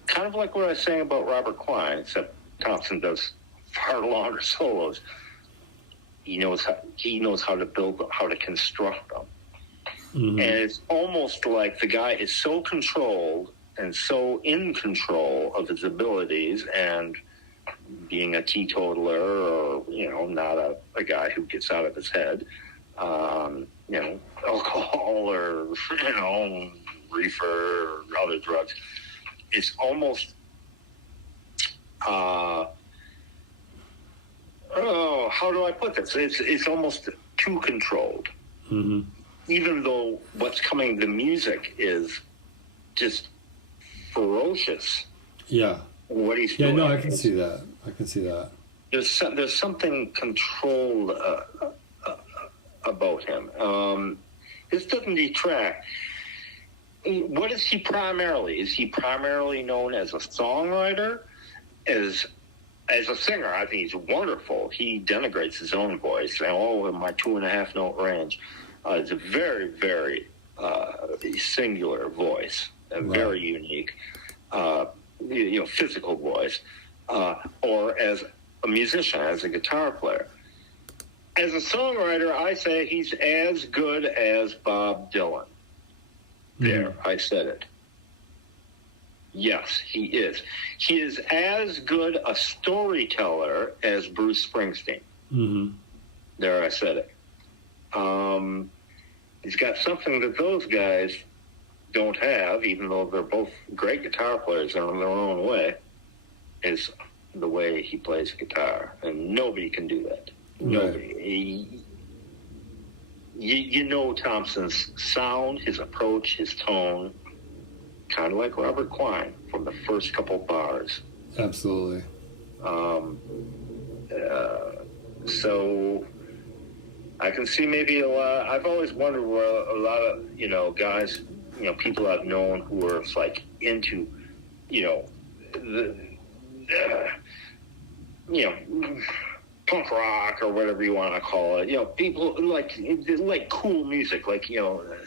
Kind of like what I was saying about Robert Quine, except Thompson does far longer solos. He knows how to build them, how to construct them. Mm-hmm. And it's almost like the guy is so controlled and so in control of his abilities, and being a teetotaler, or not a guy who gets out of his head, alcohol or reefer or other drugs. It's almost how do I put this? It's almost too controlled. Mm-hmm. Even though what's coming to music is just ferocious. Yeah. What he's doing. Yeah, no, I can see that. There's something controlled about him. This doesn't detract. What is he primarily? Is he primarily known as a songwriter? As a singer, I think he's wonderful. He denigrates his own voice. My 2.5 note range. It's a very, very singular voice, very unique, physical voice, or as a musician, as a guitar player. As a songwriter, I say he's as good as Bob Dylan. There, I said it. Yes, he is. He is as good a storyteller as Bruce Springsteen. Mm-hmm. There, I said it. He's got something that those guys don't have, even though they're both great guitar players in their own way, is the way he plays guitar. And nobody can do that. Right. Nobody. You know Thompson's sound, his approach, his tone, kind of like Robert Quine from the first couple bars. Absolutely. So I can see maybe a lot. I've always wondered where a lot of guys, people I've known who are like into, punk rock or whatever you want to call it. People like cool music, like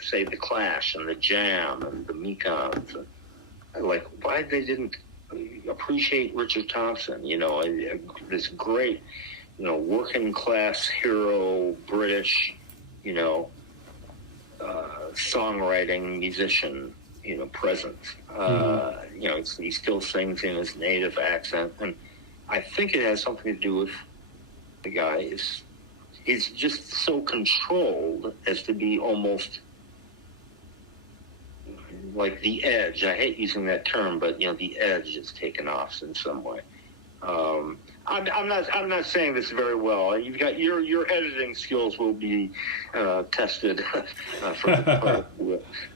say the Clash and the Jam and the Mekons. Like why they didn't appreciate Richard Thompson? This great, working class hero, British, songwriting musician, presence. He still sings in his native accent, and I think it has something to do with the guy is just so controlled as to be almost like the edge. I hate using that term, but the edge is taken off in some way. I'm not saying this very well. You've got your editing skills will be tested.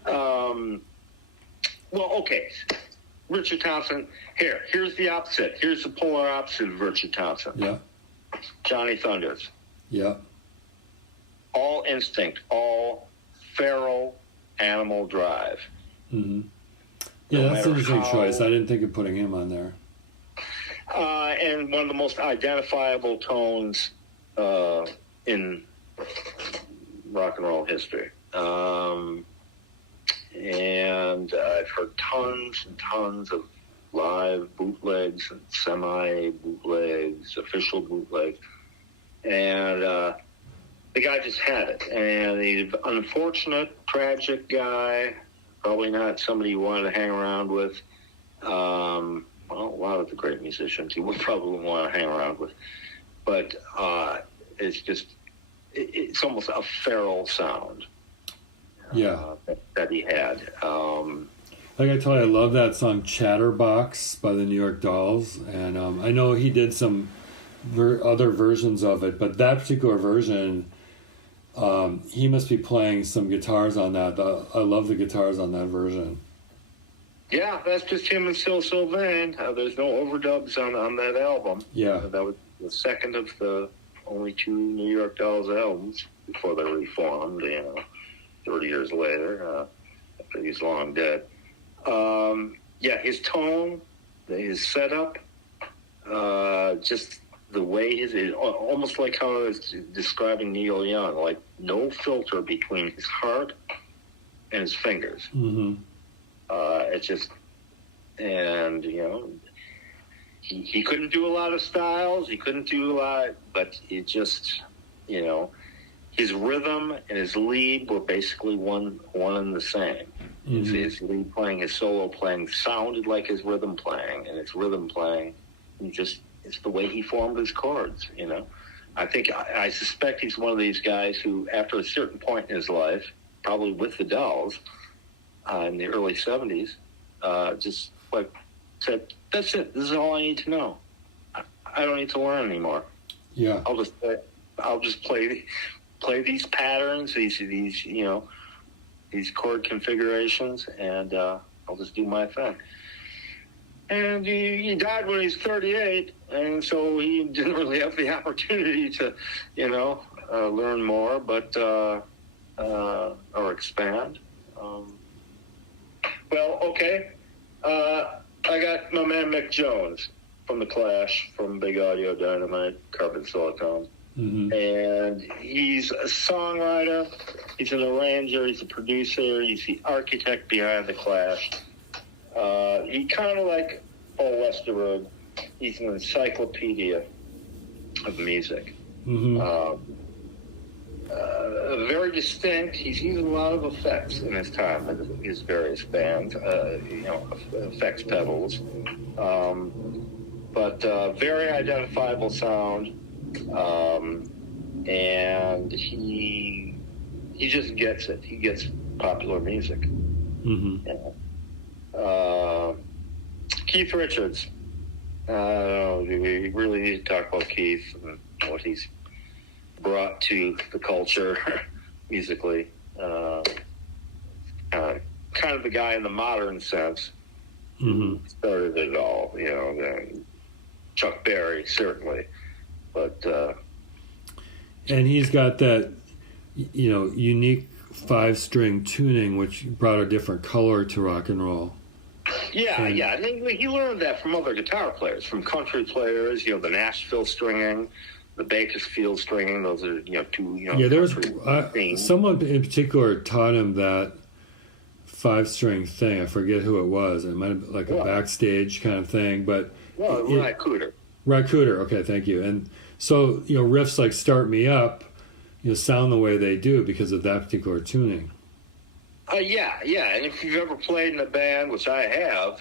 Well, okay. Richard Thompson. Here's the opposite. Here's the polar opposite of Richard Thompson. Yeah. Johnny Thunders. Yeah. All instinct, all feral animal drive. Mm-hmm. Yeah, that's an interesting choice. I didn't think of putting him on there. And one of the most identifiable tones in rock and roll history. And I've heard tons and tons of live bootlegs and semi-bootlegs, official bootlegs. And the guy just had it. And he's an unfortunate, tragic guy, probably not somebody you wanted to hang around with. Well, a lot of the great musicians you would probably want to hang around with. But it's almost a feral sound. That he had. Like I told you, I love that song Chatterbox by the New York Dolls, and I know he did some other versions of it, but that particular version, He must be playing some guitars on that. I love the guitars on that version. Yeah, that's just him and Sil Sylvain. There's no overdubs on that album. Yeah. That was the second of the only 2 New York Dolls albums before they reformed, 30 years later, after he's long dead. Yeah, his tone, his setup, just the way almost like how I was describing Neil Young, like no filter between his heart and his fingers. Mm-hmm. It's just, and, he couldn't do a lot of styles. He couldn't do a lot, but it just, his rhythm and his lead were basically one and the same. Mm-hmm. His lead playing, his solo playing sounded like his rhythm playing, and his rhythm playing, it's the way he formed his chords, I suspect he's one of these guys who, after a certain point in his life, probably with the Dolls, in the early 70s, just like said, that's it. This is all I need to know. I don't need to learn anymore. Yeah. I'll just play these patterns, these chord configurations, and I'll just do my thing. And he died when he was 38, and so he didn't really have the opportunity to, learn more, but or expand. Well, okay. I got my man Mick Jones from The Clash, from Big Audio Dynamite, Carbon Silicone. Mm-hmm. And he's a songwriter, he's an arranger, he's a producer, he's the architect behind The Clash. He kind of like Paul Westerberg, he's an encyclopedia of music. Mm-hmm. Very distinct. He's used a lot of effects in his time in his various bands, effects pedals, but very identifiable sound, and he just gets it. He gets popular music. Mm-hmm. Keith Richards. We really need to talk about Keith and what he's brought to the culture musically. Kind of the guy in the modern sense. Mm-hmm. Started it all, Chuck Berry, certainly. But and he's got that, unique 5-string tuning, which brought a different color to rock and roll. Yeah. I think he learned that from other guitar players, from country players, the Nashville stringing, the Bakersfield stringing. Those are, two, Yeah, there was someone in particular taught him that 5-string thing. I forget who it was. It might have been like a backstage kind of thing, but... Ry Cooder. Ry Cooder, okay, thank you. And so, riffs like Start Me Up, sound the way they do because of that particular tuning. Yeah. And if you've ever played in a band, which I have,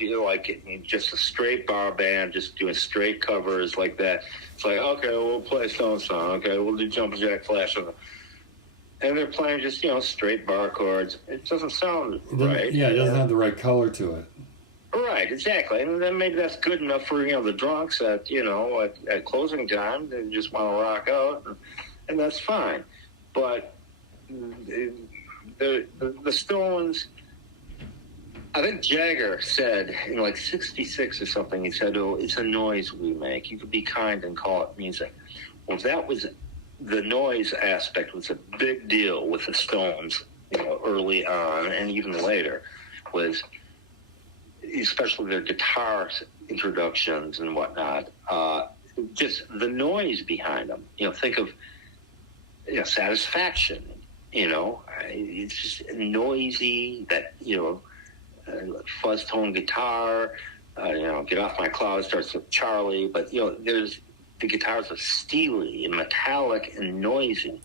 just a straight bar band, just doing straight covers like that. It's like, okay, we'll play Stone Song. Okay, we'll do Jumpin' Jack Flash. And they're playing just, straight bar chords. It doesn't sound right. Yeah, it doesn't have the right color to it. Right, exactly. And then maybe that's good enough for, the drunks at closing time. They just want to rock out, and that's fine. But the Stones, I think Jagger said in 66 or something, he said, it's a noise we make. You could be kind and call it music. Well, that was the noise aspect was a big deal with the Stones, early on and even later, was especially their guitar introductions and whatnot, just the noise behind them. Think of Satisfaction. It's just noisy, that, fuzz tone guitar, Get Off My Cloud starts with Charlie, but, there's the guitars are steely and metallic and noisy.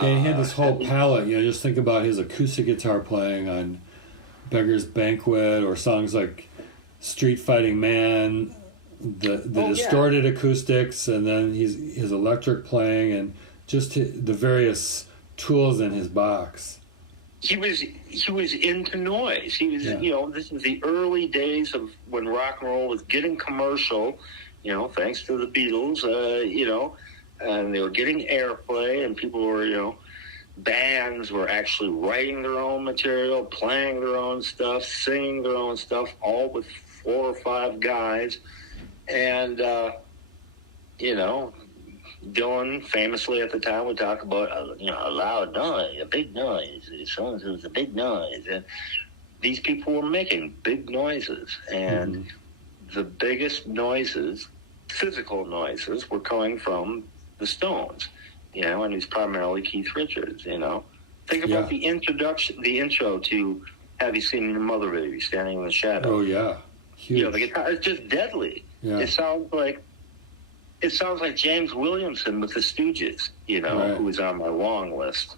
Yeah, he had this whole palette, just think about his acoustic guitar playing on Beggar's Banquet or songs like Street Fighting Man, the distorted acoustics, and then his electric playing, and just the various tools in his box. He was into noise. He was, this is the early days of when rock and roll was getting commercial, thanks to the Beatles, and they were getting airplay, and people were, bands were actually writing their own material, playing their own stuff, singing their own stuff, all with 4 or 5 guys. And, Dylan famously at the time would talk about, a loud noise, a big noise. So-and-so was a big noise. And these people were making big noises. And the biggest noises, physical noises, were coming from the Stones, and he's primarily Keith Richards, Think about the intro to Have You Seen Your Mother, Baby, Standing in the Shadow. Oh, yeah. Huge. The guitar is just deadly. Yeah. It sounds like James Williamson with the Stooges, who was on my long list.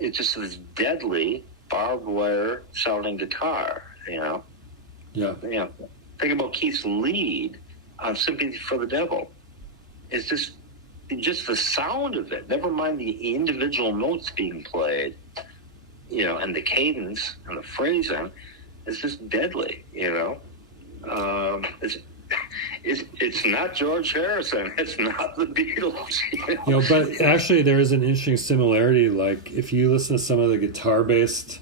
It's just this deadly, barbed wire sounding guitar, Yeah. Think about Keith's lead on Sympathy for the Devil. It's just the sound of it, never mind the individual notes being played, and the cadence and the phrasing, it's just deadly, It's not George Harrison. It's not the Beatles. But actually there is an interesting similarity. Like if you listen to some of the guitar-based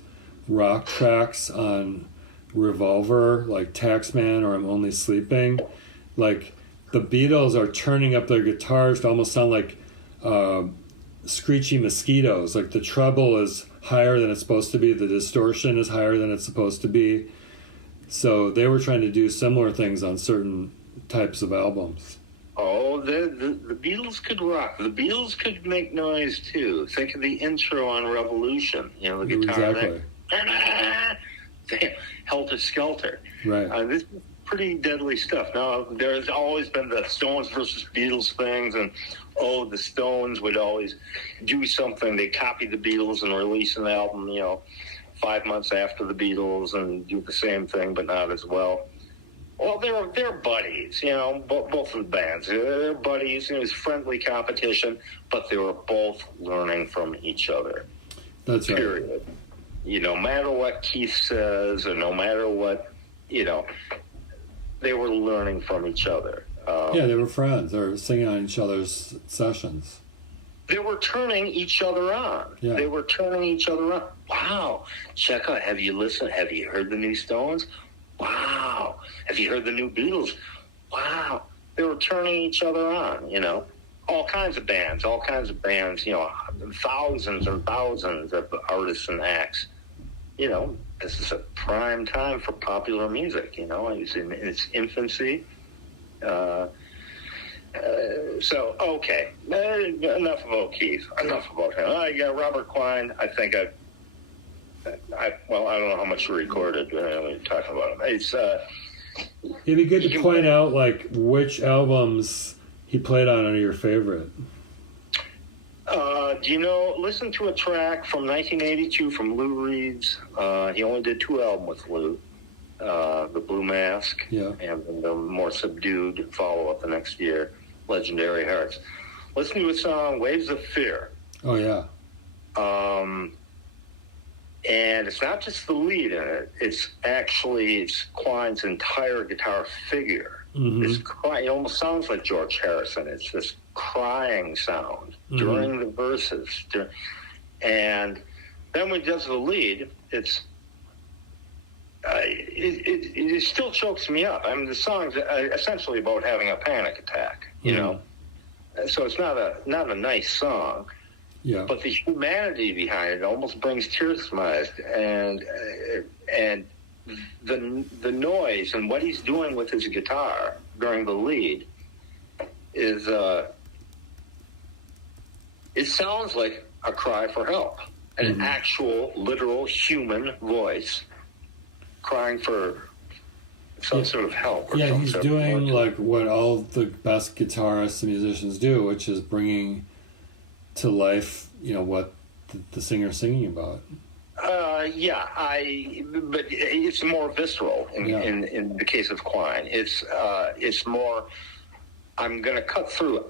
rock tracks on Revolver, like Taxman or I'm Only Sleeping, like the Beatles are turning up their guitars to almost sound like screechy mosquitoes. Like the treble is higher than it's supposed to be. The distortion is higher than it's supposed to be. So they were trying to do similar things on certain types of albums. Oh, the Beatles could rock. The Beatles could make noise too. Think of the intro on Revolution. The guitar. Exactly. Helter Skelter. Right. This is pretty deadly stuff. Now, there's always been the Stones versus Beatles things, and the Stones would always do something. They copy the Beatles and release an album, 5 months after the Beatles and do the same thing, but not as well. Well, they're buddies, both of the bands. They're buddies. It was friendly competition, but they were both learning from each other. That's right. Period. No matter what Keith says, or no matter what, they were learning from each other. They were friends. They were singing on each other's sessions. They were turning each other on. Yeah. They were turning each other on. Wow. Check out. Have you listened? Have you heard the new Stones? Wow. Have you heard the new Beatles? Wow. They were turning each other on, All kinds of bands, thousands and thousands of artists and acts. This is a prime time for popular music, It's in its infancy. Okay. Enough about Keith. Enough about him. I got Robert Quine. I think I don't know how much we recorded when we talking about him. It's it'd be good to point out like which albums he played on are your favorite. Listen to a track from 1982 from Lou Reed's. He only did 2 albums with Lou. The Blue Mask, and the more subdued follow-up the next year, Legendary Hearts. Listen to a song, Waves of Fear. Oh, yeah. And it's not just the lead in it. It's Quine's entire guitar figure. Mm-hmm. It almost sounds like George Harrison. It's this crying sound during the verses. And then when he does the lead, it still chokes me up. I mean, the song's essentially about having a panic attack, So it's not a nice song. Yeah. But the humanity behind it almost brings tears to my eyes, and the noise and what he's doing with his guitar during the lead is it sounds like a cry for help, an actual, literal human voice crying for some sort of help. Or he's doing like what all the best guitarists and musicians do, which is bringing to life, what the singer's singing about. But it's more visceral in the case of Quine. It's more, I'm going to cut through it.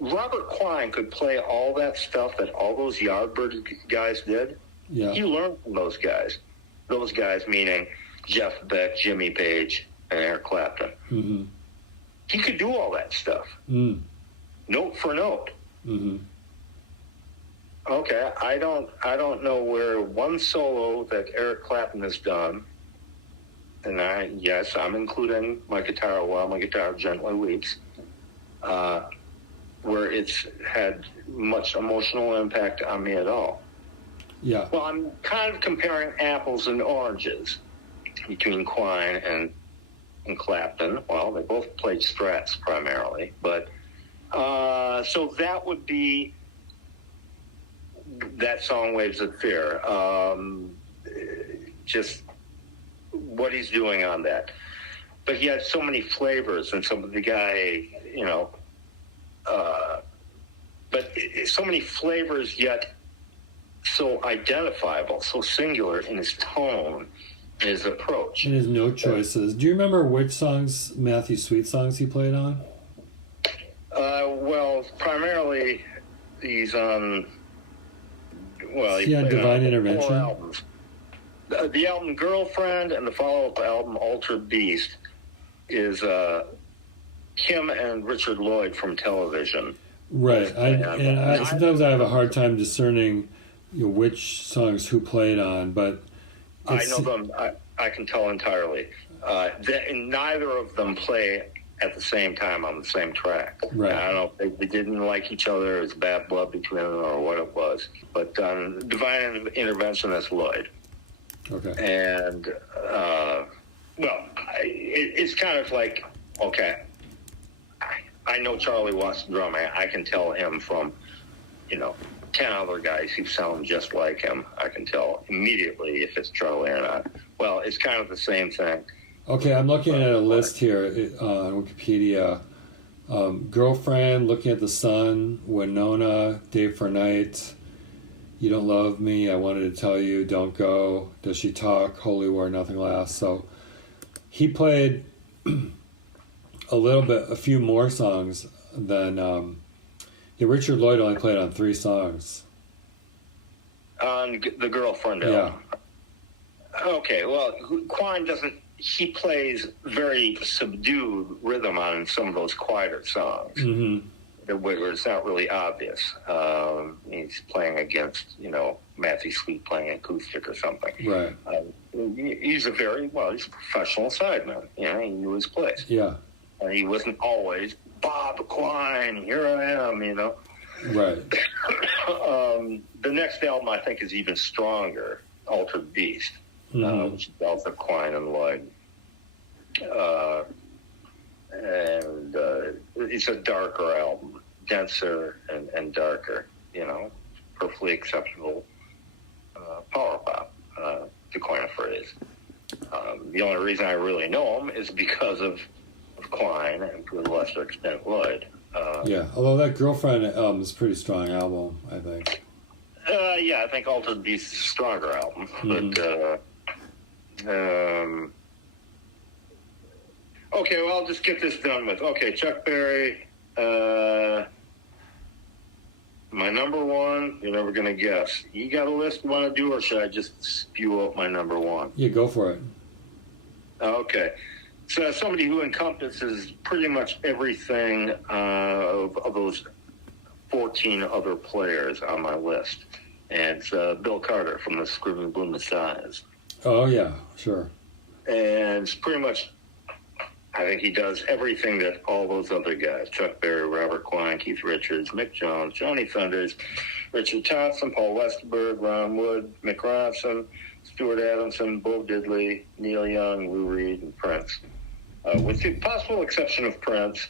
Robert Quine could play all that stuff that all those Yardbird guys did. Yeah. He learned from those guys. Those guys meaning Jeff Beck, Jimmy Page, and Eric Clapton. Mm-hmm. He could do all that stuff. Note for note. Mm-hmm. Okay, I don't know where one solo that Eric Clapton has done, and I'm including my guitar while my guitar gently weeps, where it's had much emotional impact on me at all. Yeah. Well, I'm kind of comparing apples and oranges between Quine and Clapton. Well, they both played Strats primarily, but so that would be that song, Waves of Fear. Just what he's doing on that. But he had so many flavors, and some of the guy, but so many flavors, yet so identifiable, so singular in his tone, his approach. And his note choices. Do you remember which songs, Matthew Sweet songs, he played on? Well, primarily he's on. Well, he had Divine Intervention. 4 albums. The album Girlfriend and the follow-up album Altered Beast is him and Richard Lloyd from Television. Right. Sometimes I have a hard time discerning which songs who played on, but I know them. I can tell entirely. Neither of them play at the same time on the same track. Right. I don't know if they didn't like each other, it's bad blood between them, or what it was. But Divine Intervention, that's Lloyd. Okay. And, it's kind of like, okay, I know Charlie Watts the drummer. I can tell him from, 10 other guys who sound just like him. I can tell immediately if it's Charlie or not. Well, it's kind of the same thing. Okay, I'm looking at a list here on Wikipedia. Girlfriend, Looking at the Sun, Winona, Day for Night, You Don't Love Me, I Wanted to Tell You, Don't Go, Does She Talk, Holy War, Nothing Lasts. So he played a few more songs than... Richard Lloyd only played on 3 songs. On the Girlfriend album. Yeah. Okay, well, Quine doesn't... He plays very subdued rhythm on some of those quieter songs. Mm-hmm. Where it's not really obvious. He's playing against, Matthew Sweet playing acoustic or something. Right. He's a professional sideman. He knew his place. Yeah. He wasn't always Bob Quine, here I am, Right. The next album, I think, is even stronger, Altered Beast, which deals with Quine and Lloyd. And it's a darker album, denser and darker, perfectly acceptable power pop, to coin a phrase. The only reason I really know him is because of Quine and to a lesser extent Lloyd. Although that Girlfriend album is a pretty strong album, I think. I think Altered Beast is a stronger album. But, okay, well, I'll just get this done with. Okay, Chuck Berry, my number one, you're never going to guess. You got a list you want to do, or should I just spew out my number one? Yeah, go for it. Okay. So somebody who encompasses pretty much everything of those 14 other players on my list. And it's Bill Carter from the Screaming Blue Messiahs. Oh, yeah, sure. And it's pretty much, I think he does everything that all those other guys, Chuck Berry, Robert Quine, Keith Richards, Mick Jones, Johnny Thunders, Richard Thompson, Paul Westerberg, Ron Wood, Mick Ronson, Stuart Adamson, Bo Diddley, Neil Young, Lou Reed, and Prince. With the possible exception of Prince,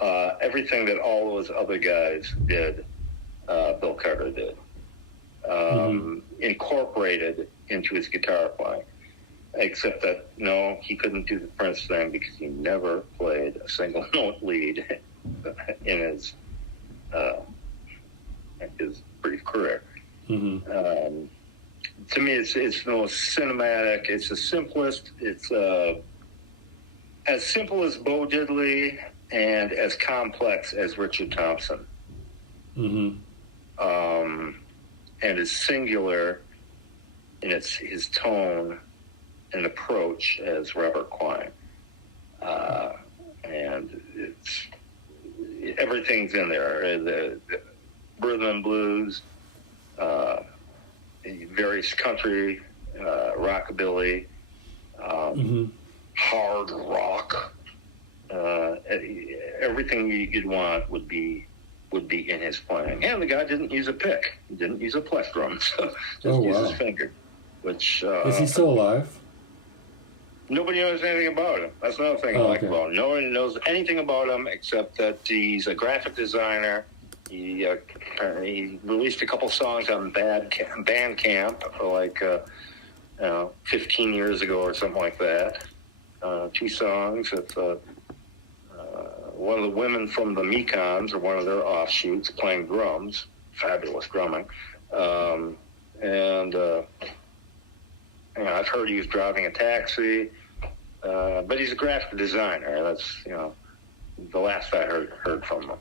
everything that all those other guys did, Bill Carter did. Incorporated into his guitar playing. Except that, no, he couldn't do the Prince thing because he never played a single note lead in his brief career. Mm-hmm. To me, it's the most cinematic. It's the simplest. It's as simple as Bo Diddley and as complex as Richard Thompson. Mm-hmm. And as singular in his tone and approach as Robert Quine. And everything's in there. The rhythm and blues, various country, rockabilly, hard rock. Everything you'd want would be in his playing. And the guy didn't use a pick. He didn't use a plectrum. So just use his finger. Which is he still alive? Nobody knows anything about him. That's another thing I like about him. Nobody knows anything about him except that he's a graphic designer. He released a couple songs on Bandcamp for like 15 years ago or something like that. 2 songs with one of the women from the Mekons, or one of their offshoots, playing drums. Fabulous drumming. I've heard he was driving a taxi, but he's a graphic designer. That's the last I heard from him.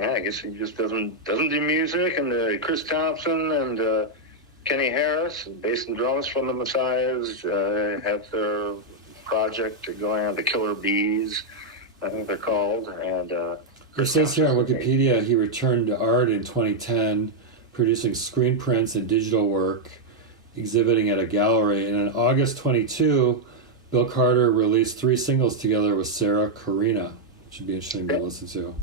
I guess he just doesn't do music. And Chris Thompson and Kenny Harris, bass and drums from the Messiahs, have their project going on, the Killer Bees, I think they're called. And it says here on Wikipedia he returned to art in 2010, producing screen prints and digital work, exhibiting at a gallery. And in August 22, Bill Carter released 3 singles together with Sarah Karina. Should be interesting to listen to.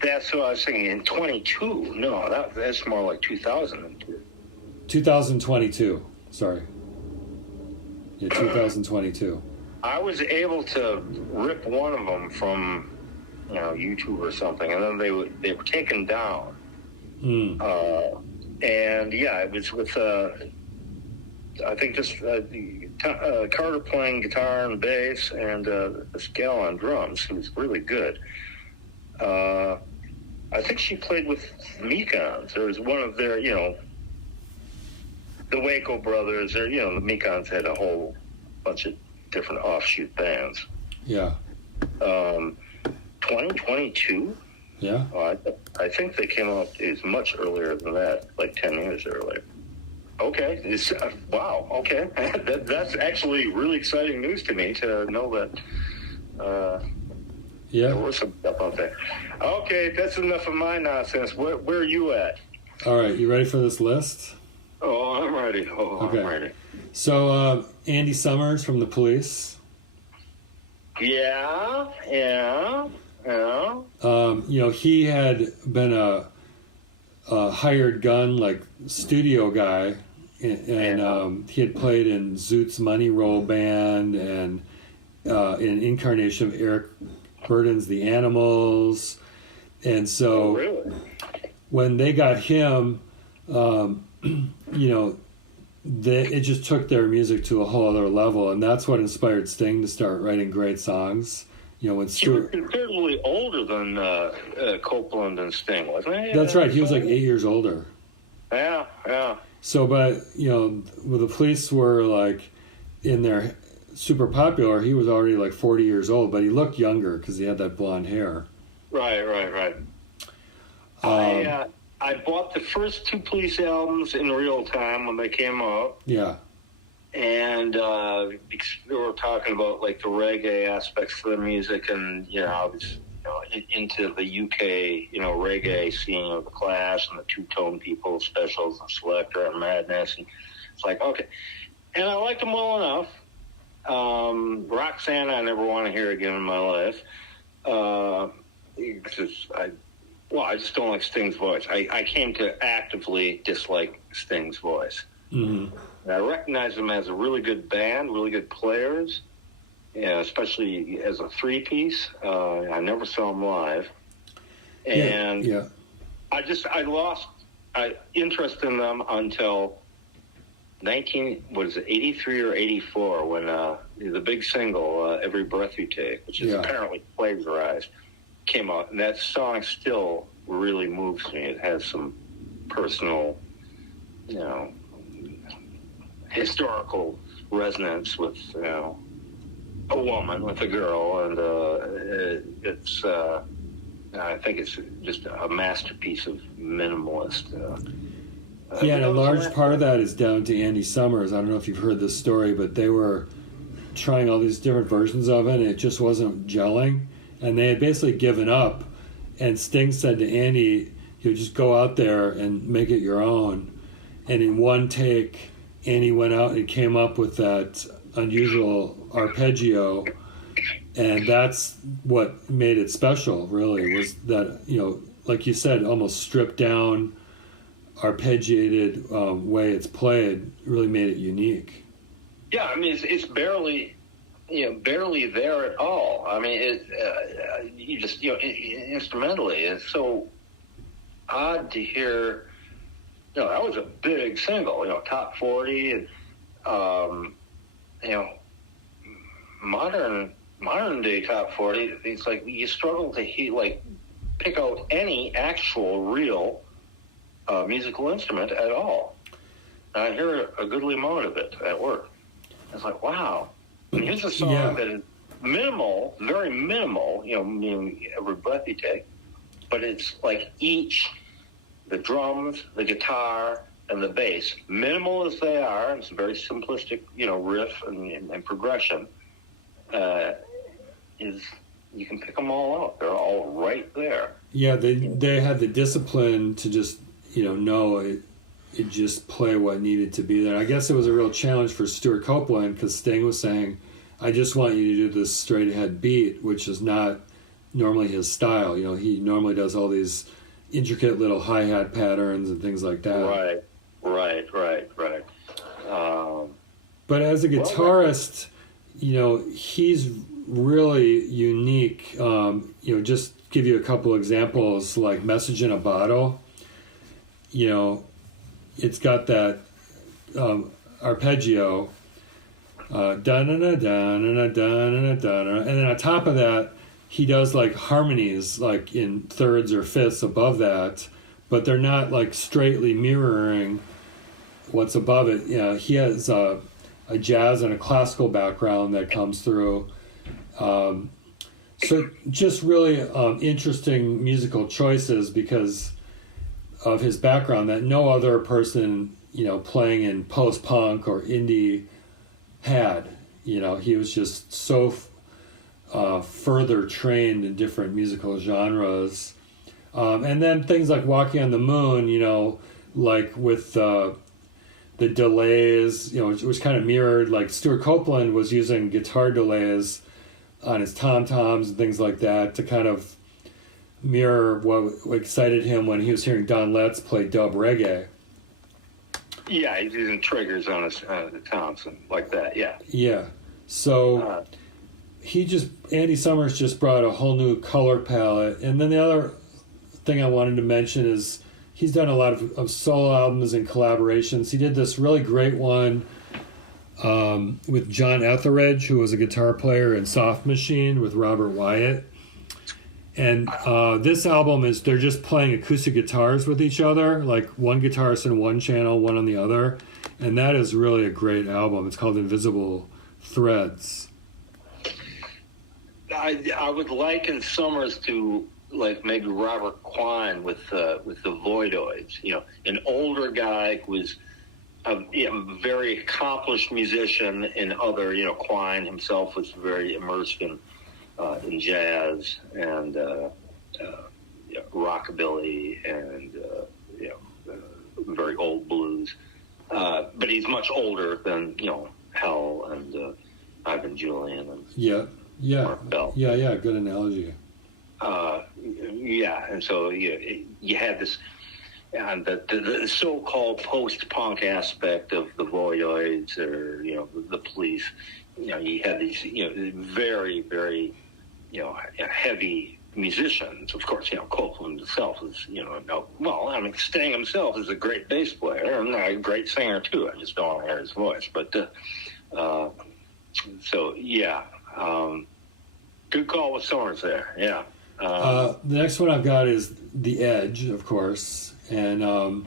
That's what I was thinking. In 22? No, that's more like 2002. 2022. Sorry. Yeah, 2022. I was able to rip one of them from, YouTube or something, and then they were taken down. It was with I think just Carter playing guitar and bass, and this gal on drums who was really good. I think she played with Mekons. There was one of their, the Waco brothers, or, the Mekons had a whole bunch of different offshoot bands. Yeah. 2022? Yeah. Oh, I think they came out, it was much earlier than that, like 10 years earlier. Okay. Wow. Okay. That's actually really exciting news to me, to know that there was some stuff out there. Okay, that's enough of my nonsense. Where are you at? All right, you ready for this list? Oh, I'm ready. Okay. I'm ready. So, Andy Summers from The Police. Yeah. He had been a hired gun, like, studio guy, and he had played in Zoot's Money Roll Band and in incarnation of Eric Burden's The Animals. And so when they got him, it just took their music to a whole other level, and that's what inspired Sting to start writing great songs. When Stuart... He was considerably older than Copeland and Sting, wasn't he? That's right. He was like 8 years older. Yeah. So, but, when the Police were, like, in their super popular, he was already, like, 40 years old, but he looked younger because he had that blonde hair. Right. I bought the first 2 Police albums in real time when they came out. Yeah. And we were talking about, like, the reggae aspects of the music, and, I was into the UK, reggae scene of the Clash and the Two-Tone People, Specials and Selector and Madness. And it's like, okay. And I liked them well enough. Roxanne, I never want to hear again in my life. Because I just don't like Sting's voice. I came to actively dislike Sting's voice. Mm-hmm. And I recognize them as a really good band, really good players, especially as a 3-piece. I never saw them live. And I lost interest in them until 83 or 84, when the big single, Every Breath You Take, which is apparently plagiarized, came out. And that song still really moves me. It has some personal, historical resonance with, a woman, with a girl, and it's I think it's just a masterpiece of minimalist. And a large part of that is down to Andy Summers. I don't know if you've heard this story, but they were trying all these different versions of it, and it just wasn't gelling. And they had basically given up, And Sting said to Andy, you just go out there and make it your own. And in one take, Andy went out and came up with that unusual arpeggio, and that's what made it special, really, was that, like you said, almost stripped down, arpeggiated way it's played really made it unique. Yeah, I mean, it's barely, barely there at all. I mean, you just, instrumentally, it's so odd to hear. That was a big single, top 40, and modern day top 40. It's like you struggle to pick out any actual real musical instrument at all. And I hear a goodly amount of it at work. It's like, wow. And here's a song that is minimal, very minimal, meaning every breath you take, but it's like the drums, the guitar, and the bass, minimal as they are, it's a very simplistic, riff and progression, is you can pick them all out. They're all right there. Yeah, they had the discipline to just, know it just play what needed to be there. I guess it was a real challenge for Stuart Copeland, because Sting was saying, I just want you to do this straight ahead beat, which is not normally his style. He normally does all these intricate little hi-hat patterns and things like that. Right. But as a guitarist, he's really unique. Just give you a couple examples, like Message in a Bottle. It's got that arpeggio, da-na-na-da-na-na-da-na-na-da-na, and then on top of that, he does like harmonies, like in thirds or fifths above that, but they're not like straightly mirroring what's above it. He has a jazz and a classical background that comes through. So just really interesting musical choices because of his background that no other person, playing in post-punk or indie had. He was just so further trained in different musical genres. And then things like Walking on the Moon, like with the delays, which kind of mirrored, like Stuart Copeland was using guitar delays on his tom-toms and things like that to kind of mirror what excited him when he was hearing Don Letts play dub reggae. Yeah, he's using triggers on his Thompson, like that, yeah. Yeah. So Andy Summers just brought a whole new color palette. And then the other thing I wanted to mention is he's done a lot of solo albums and collaborations. He did this really great one with John Etheridge, who was a guitar player in Soft Machine with Robert Wyatt. And this album is, they're just playing acoustic guitars with each other, like one guitarist in one channel, one on the other. And that is really a great album. It's called Invisible Threads. I would liken Summers to like maybe Robert Quine with the Voidoids. An older guy who was a very accomplished musician in other. Quine himself was very immersed in jazz and rockabilly and very old blues. But he's much older than Hell and Ivan Julian and Mark Bell. Yeah, good analogy. And so you had this, and the so-called post-punk aspect of the Voidoids or the Police. You had these very, very heavy musicians. Of course, Copeland himself is Sting himself is a great bass player and a great singer too. I just don't want to hear his voice, but good call with Summers there. Yeah. The next one I've got is The Edge, of course, and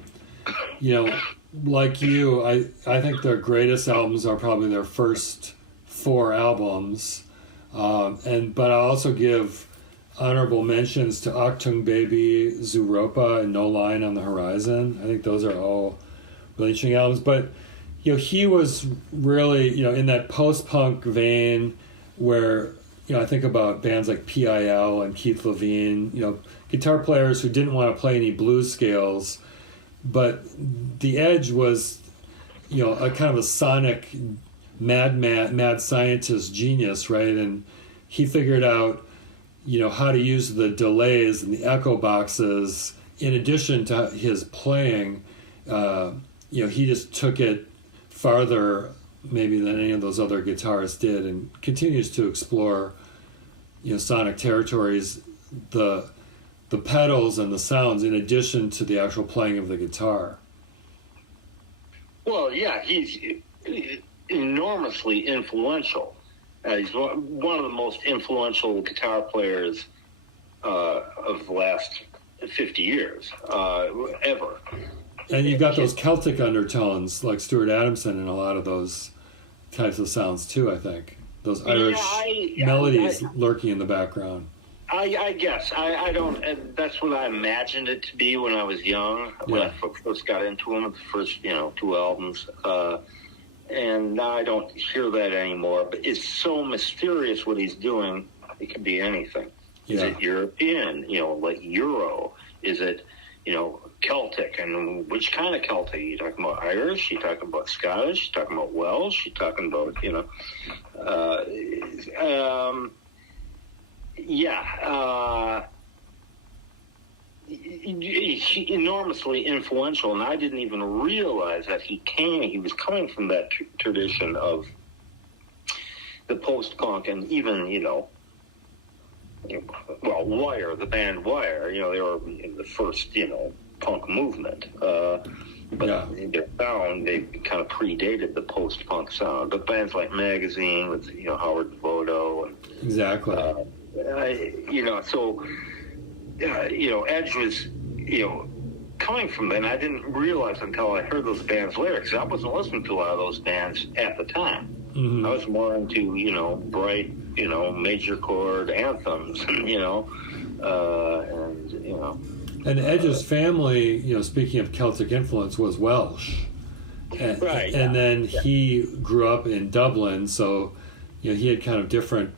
like you, I think their greatest albums are probably their first 4 albums, but I also give honorable mentions to Achtung Baby, Zooropa, and No Line on the Horizon. I think those are all really interesting albums, but he was really in that post-punk vein where I think about bands like PIL and Keith Levine, guitar players who didn't want to play any blues scales, but the Edge was, a kind of a sonic mad scientist genius, right? And he figured out, how to use the delays and the echo boxes in addition to his playing. He just took it farther maybe than any of those other guitarists did, and continues to explore, sonic territories, the pedals and the sounds in addition to the actual playing of the guitar. Well, yeah, he's enormously influential. He's one of the most influential guitar players of the last 50 years, ever. And you've got those Celtic undertones, like Stuart Adamson, in a lot of those types of sounds, too, I think. Those Irish melodies lurking in the background. I guess. I don't... That's what I imagined it to be when I was young, when I first got into him, the first, 2 albums. And now I don't hear that anymore. But it's so mysterious what he's doing. It could be anything. Is it European, like Euro? Is it, Celtic? And which kind of Celtic? Are you talking about Irish? Are you talking about Scottish? Are you talking about Welsh? Are you talking about, enormously influential, and I didn't even realize that he was coming from that tradition of the post-punk and even, Wire, the band Wire, they were in the first, punk movement. But their sound, they kind of predated the post-punk sound. But bands like Magazine with, Howard Devoto. And, exactly. Edge was, coming from that, and I didn't realize until I heard those bands' lyrics. I wasn't listening to a lot of those bands at the time. Mm-hmm. I was more into, bright, major chord anthems, And Edge's family, speaking of Celtic influence, was Welsh. And, right. And then he grew up in Dublin, so, he had kind of different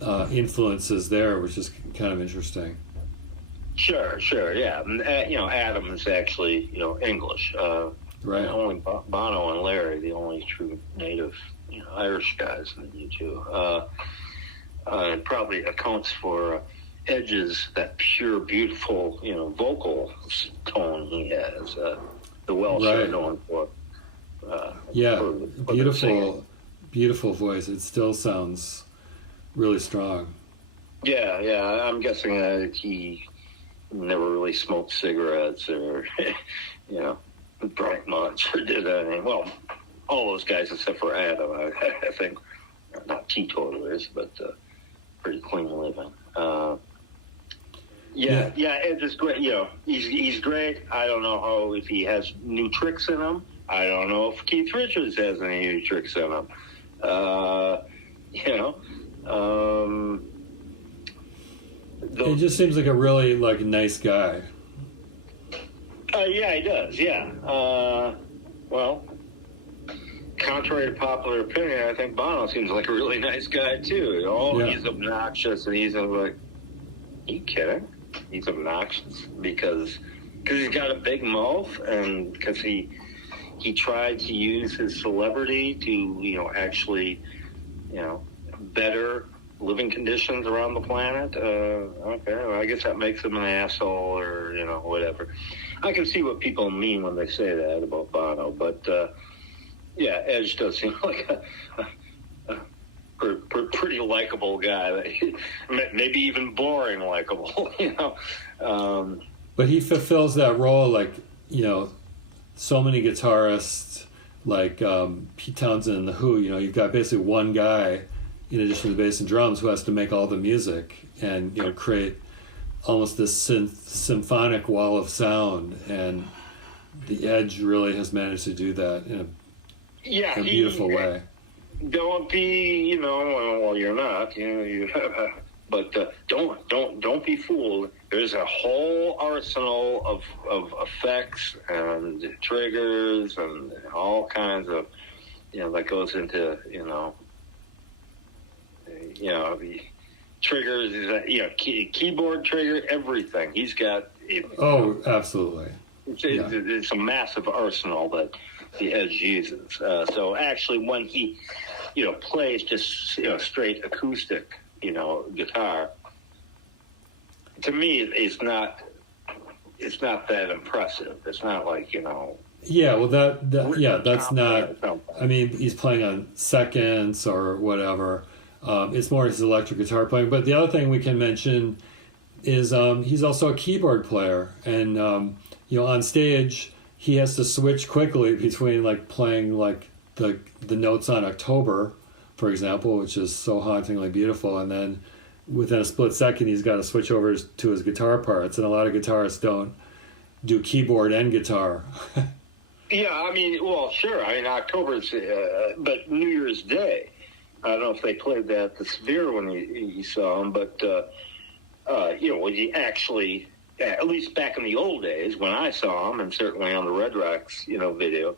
influences there, which is kind of interesting. Sure, yeah. Adam's actually, English. Right. Only Bono and Larry, the only true native, Irish guys in the U2. It probably accounts for Edge's, that pure, beautiful, vocal tone he has. The Welsh are known for. Beautiful voice. It still sounds really strong. Yeah. I'm guessing that he never really smoked cigarettes or, drank much or did anything. Well, all those guys except for Adam, I think, are not teetotalers, but pretty clean living. Edge is great. He's great. I don't know if he has new tricks in him. I don't know if Keith Richards has any new tricks in him. He just seems like a really nice guy. He does. Yeah. Contrary to popular opinion, I think Bono seems like a really nice guy too. He's obnoxious, and he's like, are you kidding? He's obnoxious because he's got a big mouth, and because he tried to use his celebrity to actually better living conditions around the planet. I guess that makes him an asshole or whatever. I can see what people mean when they say that about Bono, but Edge does seem like a pretty likable guy. Maybe even boring likable, But he fulfills that role so many guitarists like Pete Townsend and The Who. You've got basically one guy in addition to the bass and drums who has to make all the music and create almost this symphonic wall of sound, and the Edge really has managed to do that in a beautiful way. Don't be, you're not, but don't be fooled. There's a whole arsenal of effects and triggers and all kinds of, that goes into, the triggers, keyboard trigger, everything. He's got. Absolutely. It's a massive arsenal that the Edge uses. So actually, when he, plays just straight acoustic, guitar, to me, it's not that impressive. It's not like Yeah, well, that's not. I mean, he's playing on seconds or whatever. It's more his electric guitar playing. But the other thing we can mention is he's also a keyboard player, and on stage he has to switch quickly between like playing like the notes on October, for example, which is so hauntingly beautiful, and then within a split second he's got to switch over to his guitar parts, and a lot of guitarists don't do keyboard and guitar. Yeah, I mean, well, sure. I mean, October's, but New Year's Day. I don't know if they played that at the Sphere when you saw him, but when he actually, at least back in the old days when I saw him, and certainly on the Red Rocks, video,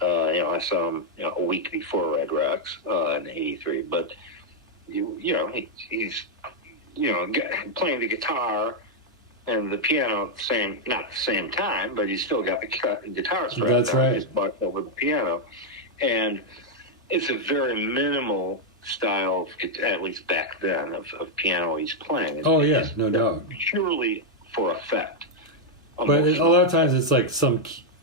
I saw him a week before Red Rocks in '83. But he's playing the guitar and the piano at not the same time, but he's still got the guitar strap That's down right. his butt over the piano. And it's a very minimal style, at least back then, of piano he's playing. It's no doubt. Purely for effect. But a lot of times it's like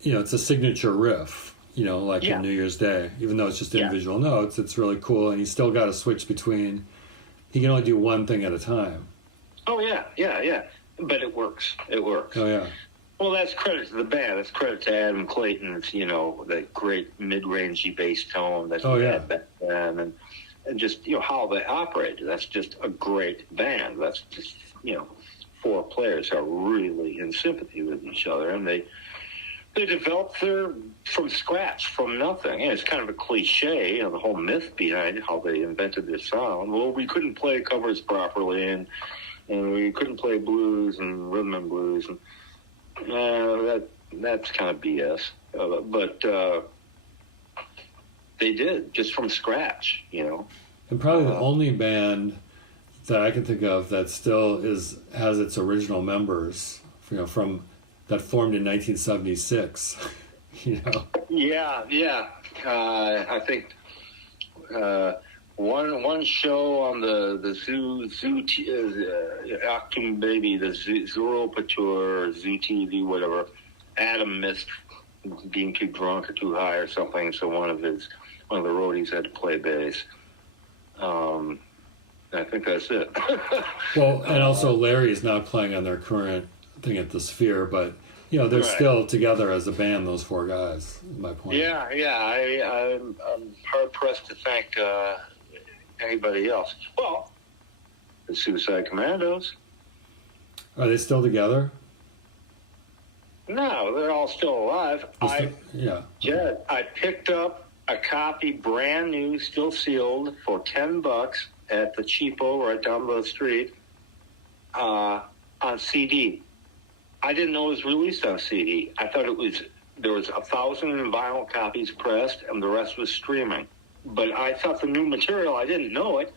it's a signature riff, like in New Year's Day. Even though it's just individual notes, it's really cool, and he's still got to switch between. He can only do one thing at a time. Oh, yeah. But it works. Oh, yeah. Well, that's credit to the band. That's credit to Adam Clayton's, that great mid-rangey bass tone that he had back then, and just, how they operated. That's just a great band. That's just, four players are really in sympathy with each other, and they developed from scratch, from nothing. And it's kind of a cliche, the whole myth behind how they invented their sound. Well, we couldn't play covers properly, and we couldn't play blues and rhythm and blues, and that's kind of BS. But they did, just from scratch, And probably the only band that I can think of that still has its original members, from that formed in 1976. Yeah. I think one show on the Zoo Octum Baby, the Europa Tour, Zoo TV, whatever. Adam missed being too drunk or too high or something, so one of the roadies had to play bass. I think that's it. Well, and also Larry's not playing on their current thing at the Sphere, but they're still together as a band. Those four guys. Is my point. Yeah. I'm hard pressed to thank anybody else. Well, the Suicide Commandos. Are they still together? No, they're all still alive. Jed, I picked up a copy, brand new, still sealed, for $10 at the Cheapo right down the street on CD. I didn't know it was released on CD. I thought there was 1,000 vinyl copies pressed, and the rest was streaming. But I thought the new material, I didn't know it.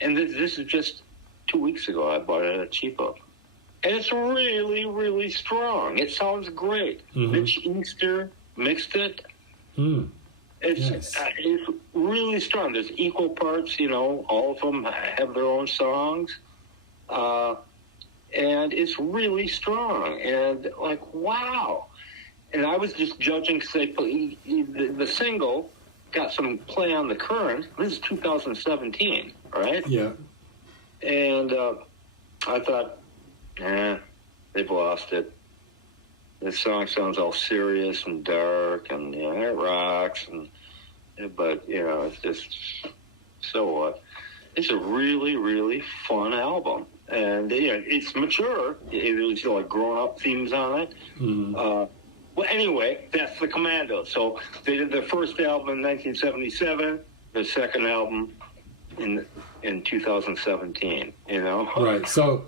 And this is just 2 weeks ago. I bought it at Cheapo. And it's really, really strong. It sounds great. Mm-hmm. Mitch Easter mixed it. It's really strong. There's equal parts, all of them have their own songs. And it's really strong. And wow. And I was just judging, say, the single got some play on the current. This is 2017, right? Yeah. And I thought, they've lost it. This song sounds all serious and dark, and it rocks, but it's just, so what? It's a really, really fun album, and it's mature. There's grown-up themes on it. Mm-hmm. Well, anyway, that's the Commandos. So they did their first album in 1977, their second album in 2017. Right. So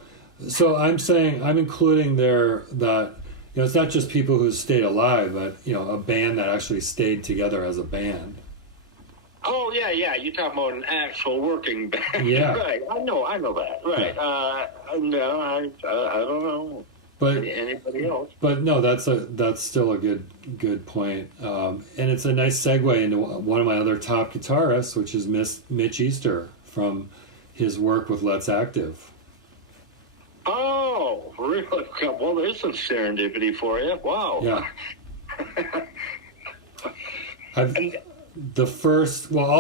I'm saying I'm including that it's not just people who stayed alive, but a band that actually stayed together as a band. Oh, yeah. You're talking about an actual working band. Yeah. Right. I know that. Right. Yeah. No, I don't know. But anybody else? But no, that's still a good point, and it's a nice segue into one of my other top guitarists, which is Mitch Easter from his work with Let's Active. Oh, really? Well, there's some serendipity for you. Wow. Yeah. All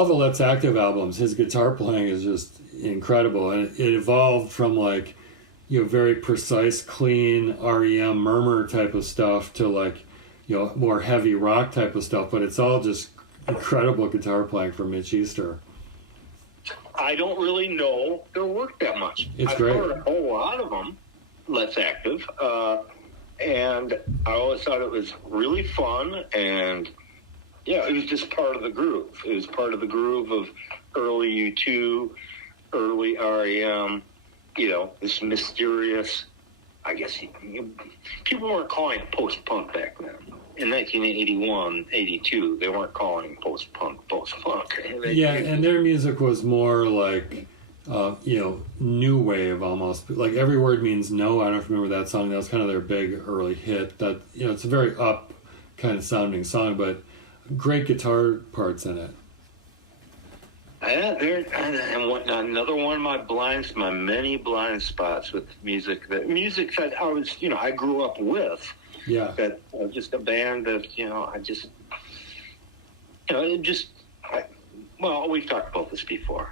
the Let's Active albums, his guitar playing is just incredible, and it evolved from like, very precise, clean REM murmur type of stuff to more heavy rock type of stuff, but it's all just incredible guitar playing from Mitch Easter. I don't really know their work that much. I've heard a whole lot of them, Let's Active, and I always thought it was really fun, and it was just part of the groove. It was part of the groove of early U2, early REM. This mysterious, I guess, people weren't calling it post-punk back then. In 1981, 82, they weren't calling post-punk post-punk. And their music was more like, new wave almost. Like Every Word Means No, I don't know if you remember that song. That was kind of their big early hit. That, it's a very up kind of sounding song, but great guitar parts in it. Another one of my many blind spots with music that I was, I grew up with. Yeah. That just a band that, we've talked about this before.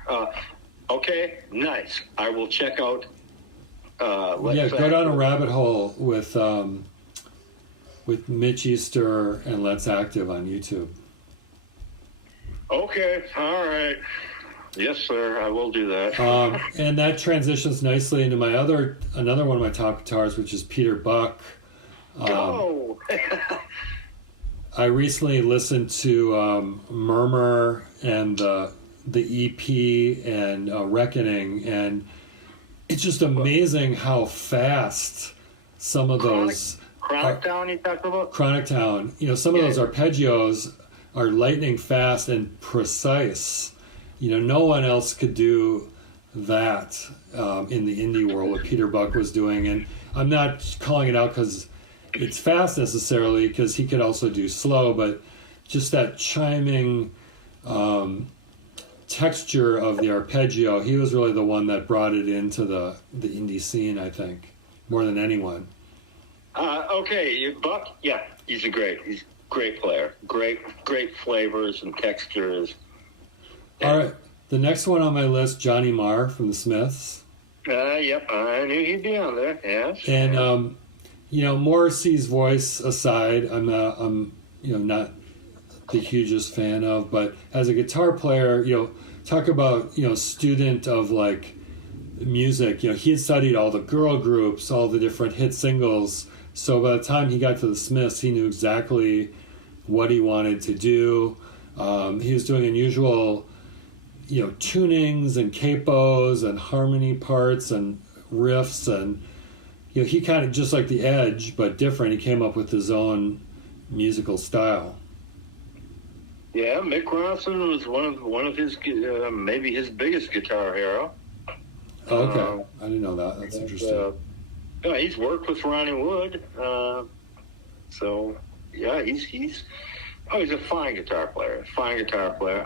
Okay, nice. I will check out. Go down a rabbit hole with Mitch Easter and Let's Active on YouTube. Okay, all right. Yes, sir, I will do that. And that transitions nicely into another one of my top guitars, which is Peter Buck. I recently listened to Murmur and the EP and Reckoning, and it's just amazing how fast some of those... Chronic Town you talked about? Chronic Town. Some of those arpeggios are lightning fast and precise. No one else could do that in the indie world, what Peter Buck was doing. And I'm not calling it out because it's fast necessarily, because he could also do slow, but just that chiming texture of the arpeggio, he was really the one that brought it into the indie scene, I think, more than anyone. Buck, he's a great player. Great flavors and textures. All right, the next one on my list, Johnny Marr from the Smiths. Yep, I knew he'd be on there. Yes. And Morrissey's voice aside, I'm not the hugest fan of, but as a guitar player, talk about student of like music. He had studied all the girl groups, all the different hit singles. So by the time he got to the Smiths, he knew exactly what he wanted to do. He was doing unusual, tunings and capos and harmony parts and riffs, and he kind of, just like the Edge but different, he came up with his own musical style. Yeah, Mick Ronson was one of his maybe his biggest guitar hero. Okay, I didn't know that. That's interesting. He's worked with Ronnie Wood, so yeah, he's a fine guitar player.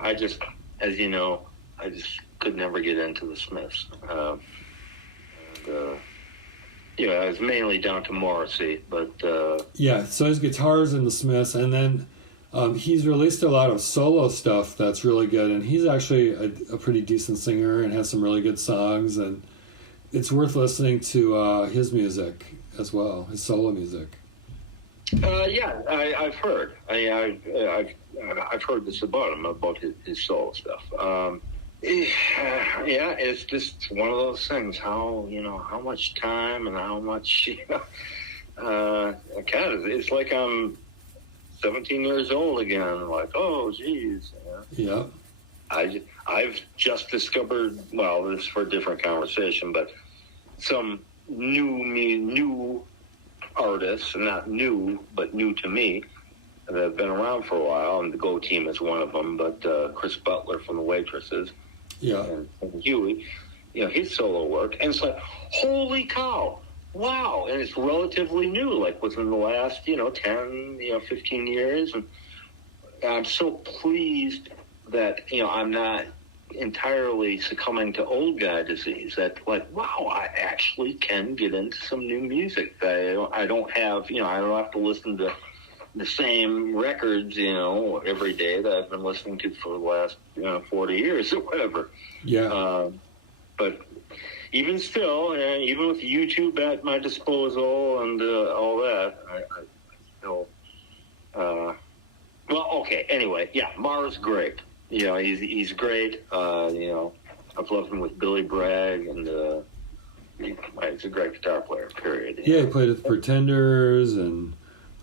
I just, as you know, I just could never get into the Smiths. It's mainly down to Morrissey, but so his guitar's in the Smiths, and then he's released a lot of solo stuff that's really good, and he's actually a pretty decent singer and has some really good songs, and it's worth listening to his music as well, his solo music. I've heard. I've heard this about him, about his solo stuff. It's just one of those things. How much time and how much it's like I'm 17 years old again. Like, oh, geez. Yeah. I've just discovered. Well, this is for a different conversation, but some new artists, not new, but new to me, that have been around for a while, and the Go Team is one of them, but Chris Butler from the Waitresses, and Huey, his solo work, and it's like, holy cow, wow, and it's relatively new, like within the last, 10, 15 years, and I'm so pleased that, I'm not entirely succumbing to old guy disease, that like, wow, I actually can get into some new music. I don't have to listen to the same records, every day that I've been listening to for the last, 40 years or whatever. Yeah. But even still, even with YouTube at my disposal and all that, I still, well, okay, anyway, yeah, Marr's great. He's great. I've loved him with Billy Bragg, and he's a great guitar player, period. Yeah, he played with the Pretenders and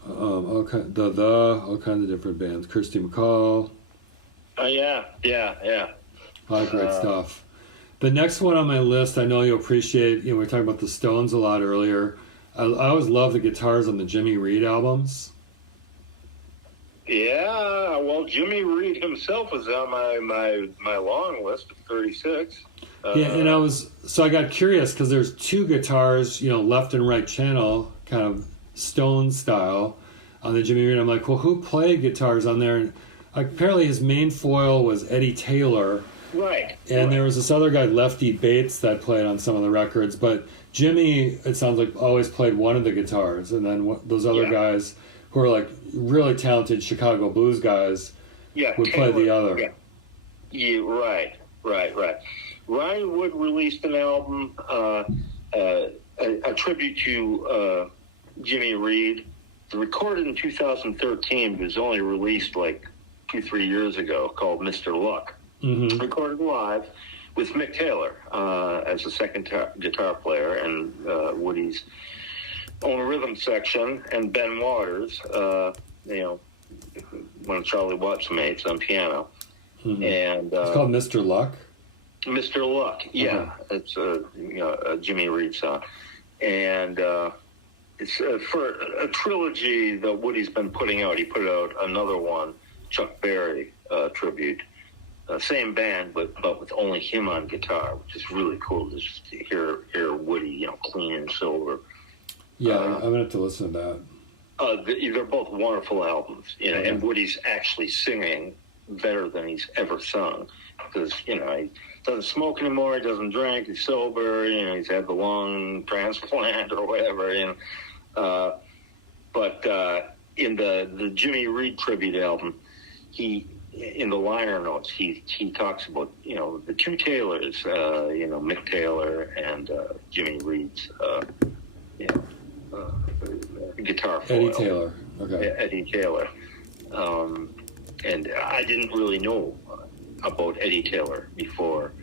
all kinds of different bands. Kirsty MacColl. Yeah. A lot of great stuff. The next one on my list, I know you'll appreciate. We were talking about the Stones a lot earlier. I always love the guitars on the Jimmy Reed albums. Yeah, well, Jimmy Reed himself was on my long list of 36. Yeah, and I got curious because there's two guitars, left and right channel, kind of Stone style, on the Jimmy Reed. I'm like, well, who played guitars on there? And apparently his main foil was Eddie Taylor. Right. And there was this other guy, Lefty Bates, that played on some of the records. But Jimmy, it sounds like, always played one of the guitars. And then those other guys who are like really talented Chicago blues guys would Taylor, play the other. Yeah, right. Ryan Wood released an album, a tribute to Jimmy Reed, recorded in 2013, but was only released like 2-3 years ago, called Mr. Luck. Mm-hmm. Recorded live with Mick Taylor as a second guitar player, and Woody's own rhythm section, and Ben Waters, one of Charlie Watt's mates, on piano. Mm-hmm. And it's called Mr. Luck? Mr. Luck, yeah. Okay. It's a Jimmy Reed song. And it's for a trilogy that Woody's been putting out. He put out another one, Chuck Berry tribute. Same band, but with only him on guitar, which is really cool to just hear Woody, clean and sober. Yeah, I'm gonna have to listen to that. They're both wonderful albums, and Woody's actually singing better than he's ever sung, because he doesn't smoke anymore, he doesn't drink, he's sober, he's had the lung transplant or whatever, but in the Jimmy Reed tribute album, in the liner notes, he talks about, the two Taylors, Mick Taylor and Jimmy Reed's, guitar foil. Eddie Taylor. Okay. Yeah, Eddie Taylor. And I didn't really know about Eddie Taylor before,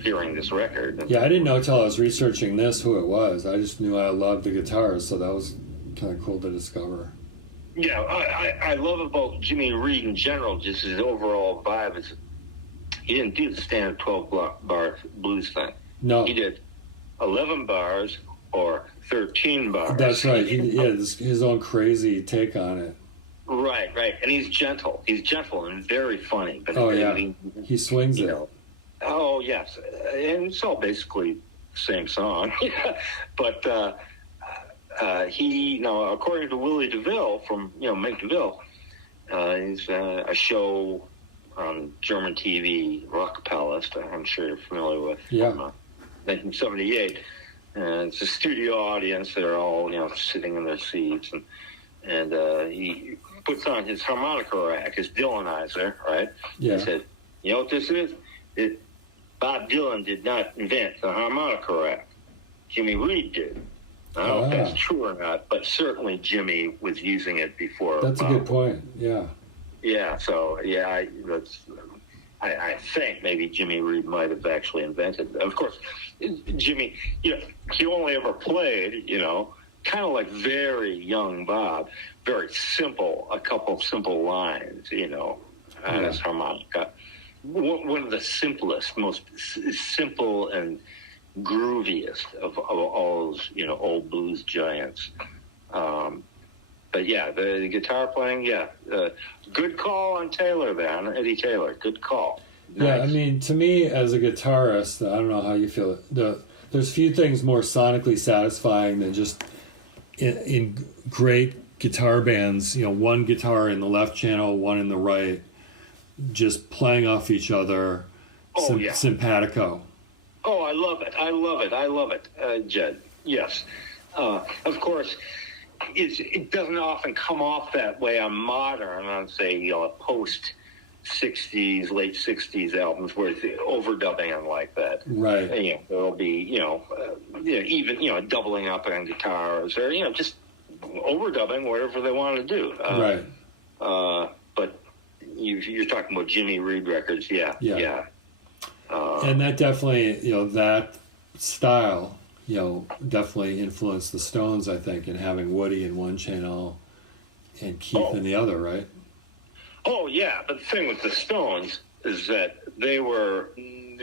hearing this record. Yeah, I didn't know until I was researching this who it was. I just knew I loved the guitars, so that was kind of cool to discover. Yeah, I love about Jimmy Reed in general, just his overall vibe, is he didn't do the standard 12-bar blues thing. No. He did 11 bars or 13 bars. That's right. His own crazy take on it. Right. And he's gentle. He's gentle and very funny. But he swings it. Oh, yes. And it's all basically the same song. But according to Willie DeVille from, Mick DeVille, he's a show on German TV, Rock Palace, I'm sure you're familiar with, from 1978. And it's a studio audience. They're all, sitting in their seats. And he puts on his harmonica rack, his Dylanizer, right? Yeah. He said, you know what this is? Bob Dylan did not invent the harmonica rack. Jimmy Reed did. I don't know if that's true or not, but certainly Jimmy was using it before. That's a good point, yeah. Yeah, so, I think maybe Jimmy Reed might have actually invented it. Of course, Jimmy, he only ever played, kind of like very young Bob, very simple, a couple of simple lines, on his harmonica. One of the simplest, most simple and grooviest of all those, old blues giants. But yeah, the guitar playing, good call on Taylor there, on Eddie Taylor. Good call. Nice. Yeah, I mean, to me, as a guitarist, I don't know how you feel. There's few things more sonically satisfying than just in great guitar bands, one guitar in the left channel, one in the right, just playing off each other, simpatico. Oh, I love it, Jed. Yes. Of course, it doesn't often come off that way on modern, on, say, post-'60s, late 60s albums where it's overdubbing and like that. Right. And, there'll be, even, doubling up on guitars or, just overdubbing whatever they want to do. Right. But you're talking about Jimmy Reed records, yeah. And that definitely, that style, definitely influenced the Stones, I think, in having Woody in one channel and Keith in the other, right? Oh, yeah. But the thing with the Stones is that they were...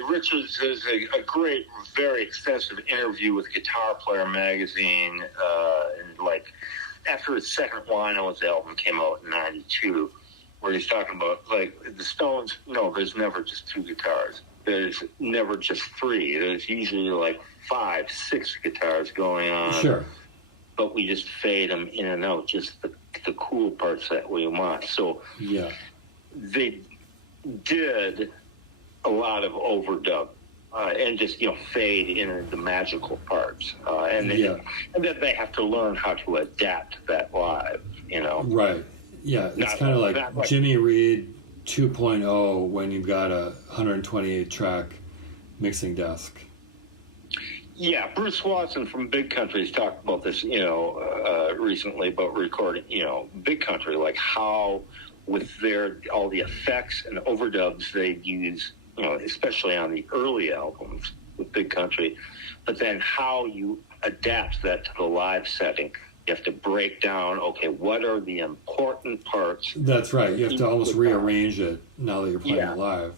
Richards is a great, very extensive interview with Guitar Player magazine, and after his second Winos album came out in '92, where he's talking about, the Stones, there's never just two guitars. There's never just three. There's usually 5, 6 guitars going on. Sure. But we just fade them in and out, just the cool parts that we want. So they did a lot of overdub and just, fade in the magical parts. And then they have to learn how to adapt that live, Right. Yeah, it's kind of like Jimmy Reed 2.0 when you've got a 128-track mixing desk. Yeah, Bruce Watson from Big Country has talked about this, recently about recording, Big Country, how with all the effects and overdubs they use, especially on the early albums with Big Country, but then how you adapt that to the live setting. You have to break down, what are the important parts? That's right. You have to almost rearrange it now that you're playing it live.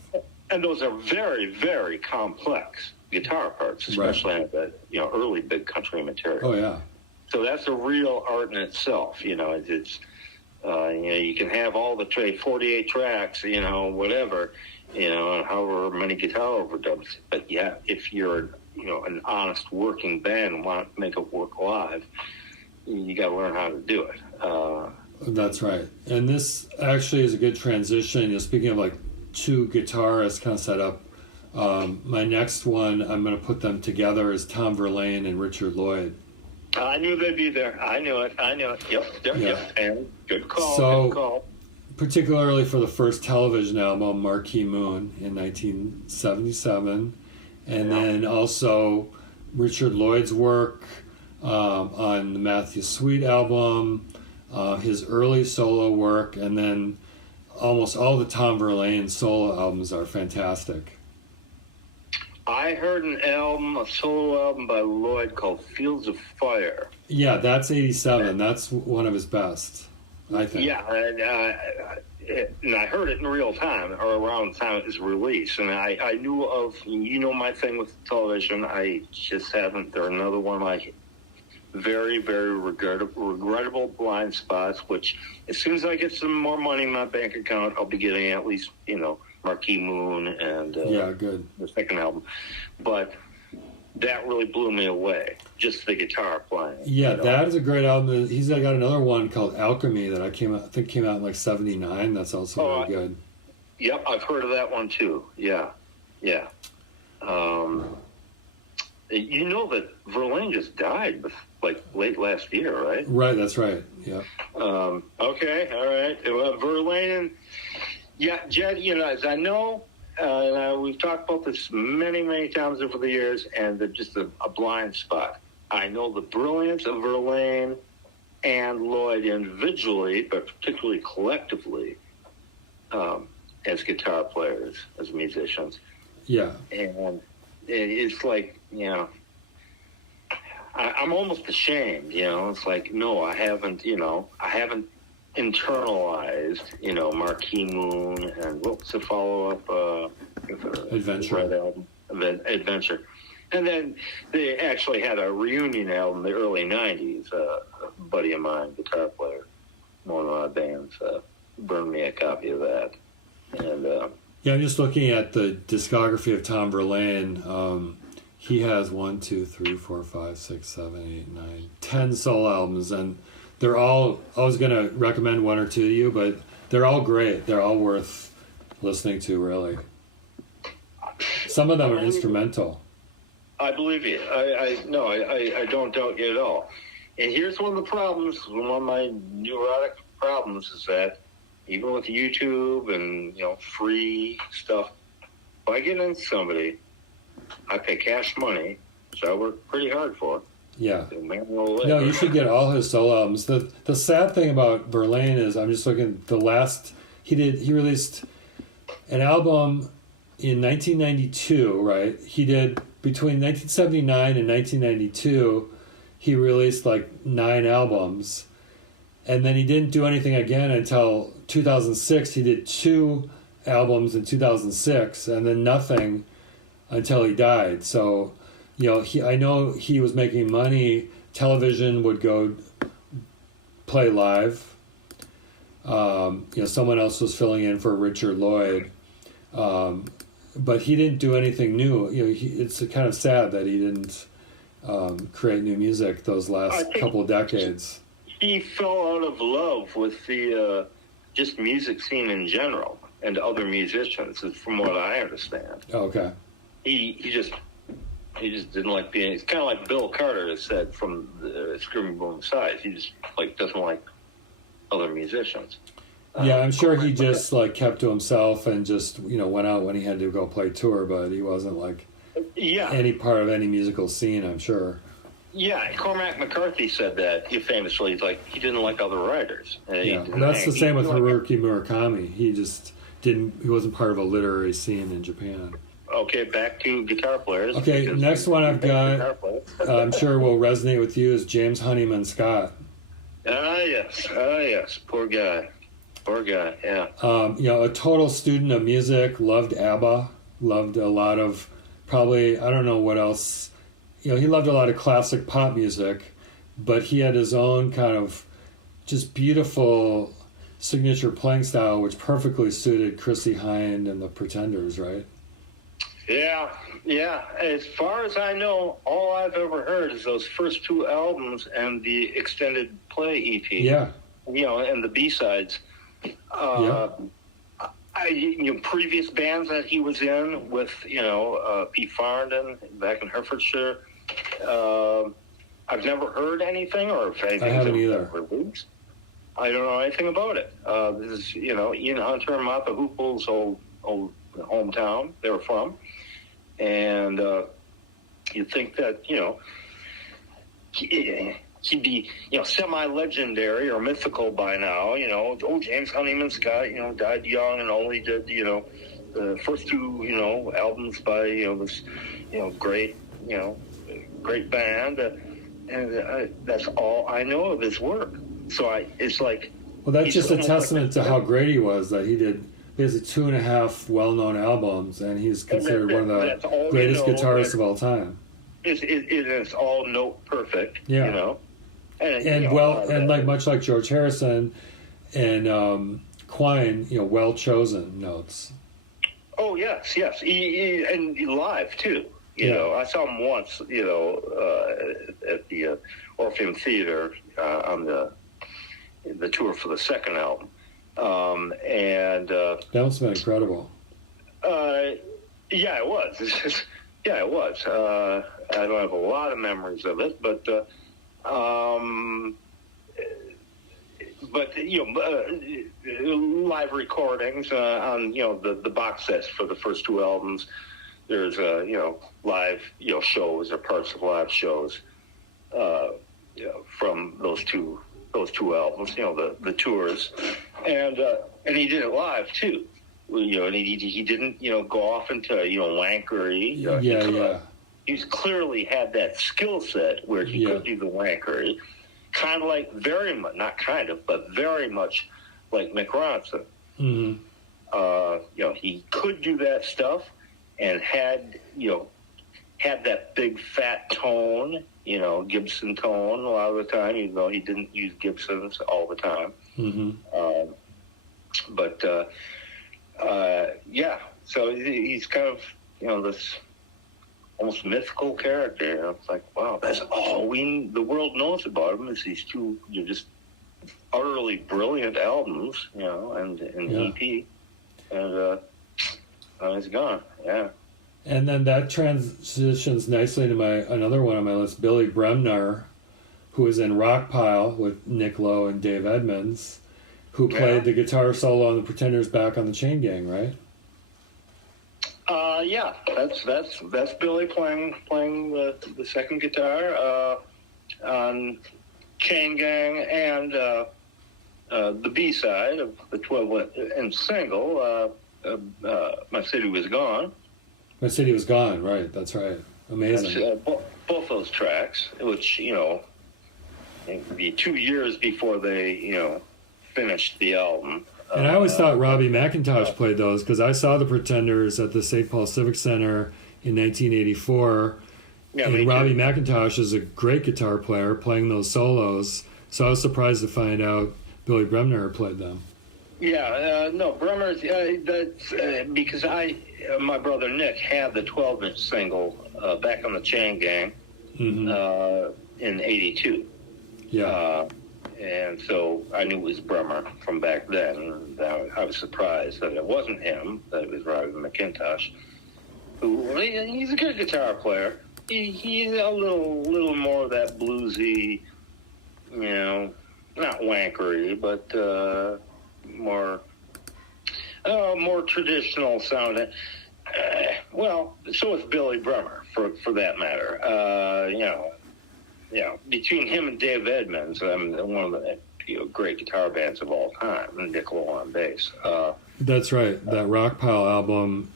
And those are very, very complex guitar parts, especially on the early Big Country material. Oh, yeah. So that's a real art in itself. It's you can have all the 48 tracks, whatever, and however many guitar overdubs. But if you're an honest working band and want to make it work live, you got to learn how to do it. That's right. And this actually is a good transition. Speaking of two guitarists kind of set up, my next one, I'm going to put them together, is Tom Verlaine and Richard Lloyd. I knew they'd be there. I knew it. Yep. And good call. So, particularly for the first television album, Marquee Moon, in 1977. And then also Richard Lloyd's work on the Matthew Sweet album, his early solo work, and then almost all the Tom Verlaine solo albums are fantastic. I heard a solo album by Lloyd called Fields of Fire. Yeah, that's 87. That's one of his best, I think. Yeah, and I heard it in real time, or around the time it was released. And I knew of, my thing with television. I just haven't. There are another one of my very, very regrettable blind spots, which as soon as I get some more money in my bank account, I'll be getting at least, Marquee Moon and good. The second album. But that really blew me away, just the guitar playing. Yeah, that is a great album. He's got another one called Alchemy that I think came out in 79. That's also very good. Yep, I've heard of that one too. Yeah. That Verlaine just died late last year, right? Right, that's right. Yeah. Okay, all right. Well, Verlaine, Jed, as I know, we've talked about this many, many times over the years, and they're just a blind spot. I know the brilliance of Verlaine and Lloyd individually, but particularly collectively, as guitar players, as musicians. Yeah. And it's I'm almost ashamed, It's no, I haven't internalized, Marquee Moon and what was the follow-up? Adventure. Red album, Adventure. And then they actually had a reunion album in the early 90s, a buddy of mine, guitar player, one of my bands burned me a copy of that. And yeah, I'm just looking at the discography of Tom Verlaine. He has 1, 2, 3, 4, 5, 6, 7, 8, 9, 10 solo albums, and they're all. I was gonna recommend one or two to you, but they're all great. They're all worth listening to, really. Some of them are instrumental. I believe you. I don't doubt you at all. And here's one of the problems. One of my neurotic problems is that even with YouTube and free stuff, if I get into somebody, I pay cash money, so I work pretty hard for it. Yeah. No, you should get all his solo albums. The sad thing about Verlaine is, I'm just looking, he released an album in 1992, right? He did, between 1979 and 1992, he released like 9 albums. And then he didn't do anything again until 2006. He did 2 albums in 2006, and then nothing until he died. So, I know he was making money. Television would go play live. Someone else was filling in for Richard Lloyd. But he didn't do anything new. It's kind of sad that he didn't create new music those last couple of decades. He fell out of love with the just music scene in general and other musicians, from what I understand. Okay. He just didn't like being. It's kind of like Bill Carter has said from the Screaming Boom side. He just doesn't like other musicians. Yeah, I'm sure he just kept to himself and just went out when he had to go play tour, but he wasn't any part of any musical scene, I'm sure. Yeah, Cormac McCarthy said that. He famously he didn't like other writers. That's the same with Haruki Murakami. He just didn't. He wasn't part of a literary scene in Japan. Okay, back to guitar players. Okay, next one I've got, I'm sure will resonate with you, is James Honeyman-Scott. Yes. Poor guy, yeah. A total student of music, loved ABBA, loved a lot of, probably, I don't know what else, he loved a lot of classic pop music, but he had his own kind of just beautiful signature playing style, which perfectly suited Chrissie Hynde and the Pretenders, right? Yeah. As far as I know, all I've ever heard is those first 2 albums and the extended play EP. Yeah. And the B-sides. Previous bands that he was in with, Pete Farndon back in Herefordshire. I've never heard anything, or if anything's I haven't either. Released. I don't know anything about it. This is, Ian Hunter and Martha Hoople's old hometown they were from. And you'd think that, he'd be, semi-legendary or mythical by now, James Honeyman-Scott, died young and only did, the first 2, albums by, this, great band. And that's all I know of his work. So it's like... Well, that's just a testament to how great he was, that he did basically 2.5 well-known albums, and he's considered one of the greatest guitarists of all time. It's all note perfect, And much like George Harrison and Quine, well chosen notes. Oh yes, and live too. I saw him once, at the Orpheum Theater on the tour for the second album, and that must have been incredible. Yeah, it was. It was. I don't have a lot of memories of it, but live recordings on the box sets for the first 2 albums. There's live shows or parts of live shows from those two albums. The tours, and he did it live too. And he didn't go off into wankery. He's clearly had that skill set where he could do the wankery, kind of like very much like Mick Ronson. Mm-hmm. He could do that stuff and had that big fat tone, Gibson tone a lot of the time, even though he didn't use Gibsons all the time. Mm-hmm. Yeah, so he's kind of, this almost mythical character. It's like, wow, that's all the world knows about him is these two, just utterly brilliant albums, and EP, and he's gone. Yeah. And then that transitions nicely to another one on my list, Billy Bremner, who was in Rockpile with Nick Lowe and Dave Edmunds, who played the guitar solo on the Pretenders' Back on the Chain Gang, right? Yeah, that's Billy playing the second guitar on Chain Gang, and the B side of the 12-inch single, My City Was Gone. My City Was Gone, right? That's right. Amazing. Both those tracks, which it'd be 2 years before they finished the album. And I always thought Robbie McIntosh played those, because I saw the Pretenders at the St. Paul Civic Center in 1984. Yeah, and Robbie McIntosh is a great guitar player playing those solos. So I was surprised to find out Billy Bremner played them. Yeah, no, Bremner's, that's because my brother Nich had the 12-inch single Back on the Chain Gang in 82. Yeah. And so I knew it was Bremner from back then. And I was surprised that it wasn't him, that it was Robbie McIntosh, who, he's a good guitar player. He's a little more of that bluesy, not wankery, but more traditional sound. Well, so is Billy Bremner, for that matter. Between him and Dave Edmunds, one of the great guitar bands of all time, and Nick Lowe on bass. That's right. That Rockpile album,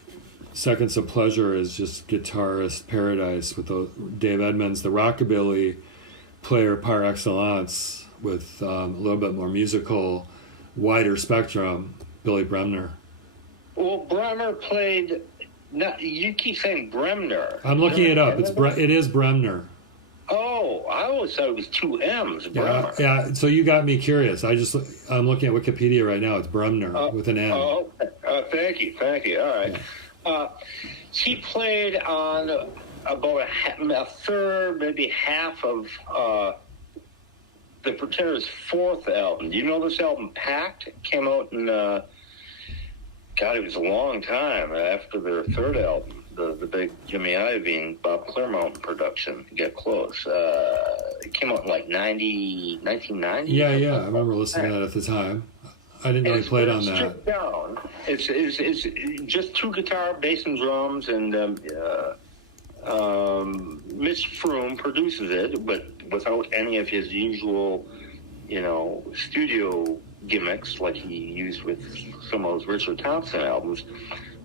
Seconds of Pleasure, is just guitarist paradise with Dave Edmunds, the rockabilly player par excellence, with a little bit more musical, wider spectrum, Billy Bremner. Well, Bremner played... you keep saying Bremner. I'm looking it up. It is Bremner. Oh, I always thought it was two M's, Bremner. Yeah, so you got me curious. I'm looking at Wikipedia right now. It's Bremner with an M. Oh, thank you. All right. Yeah. He played on about a third, maybe half of the Pretenders' fourth album. Do you know this album, Packed? It came out in, it was a long time after their third album. The big Jimmy Iovine, Bob Clearmountain production, Get Close. It came out in 1990. Yeah, I remember listening to that at the time. I didn't know he played on that. Down. It's just two guitar, bass, and drums, and Mitch Froome produces it, but without any of his usual, studio gimmicks like he used with some of those Richard Thompson albums.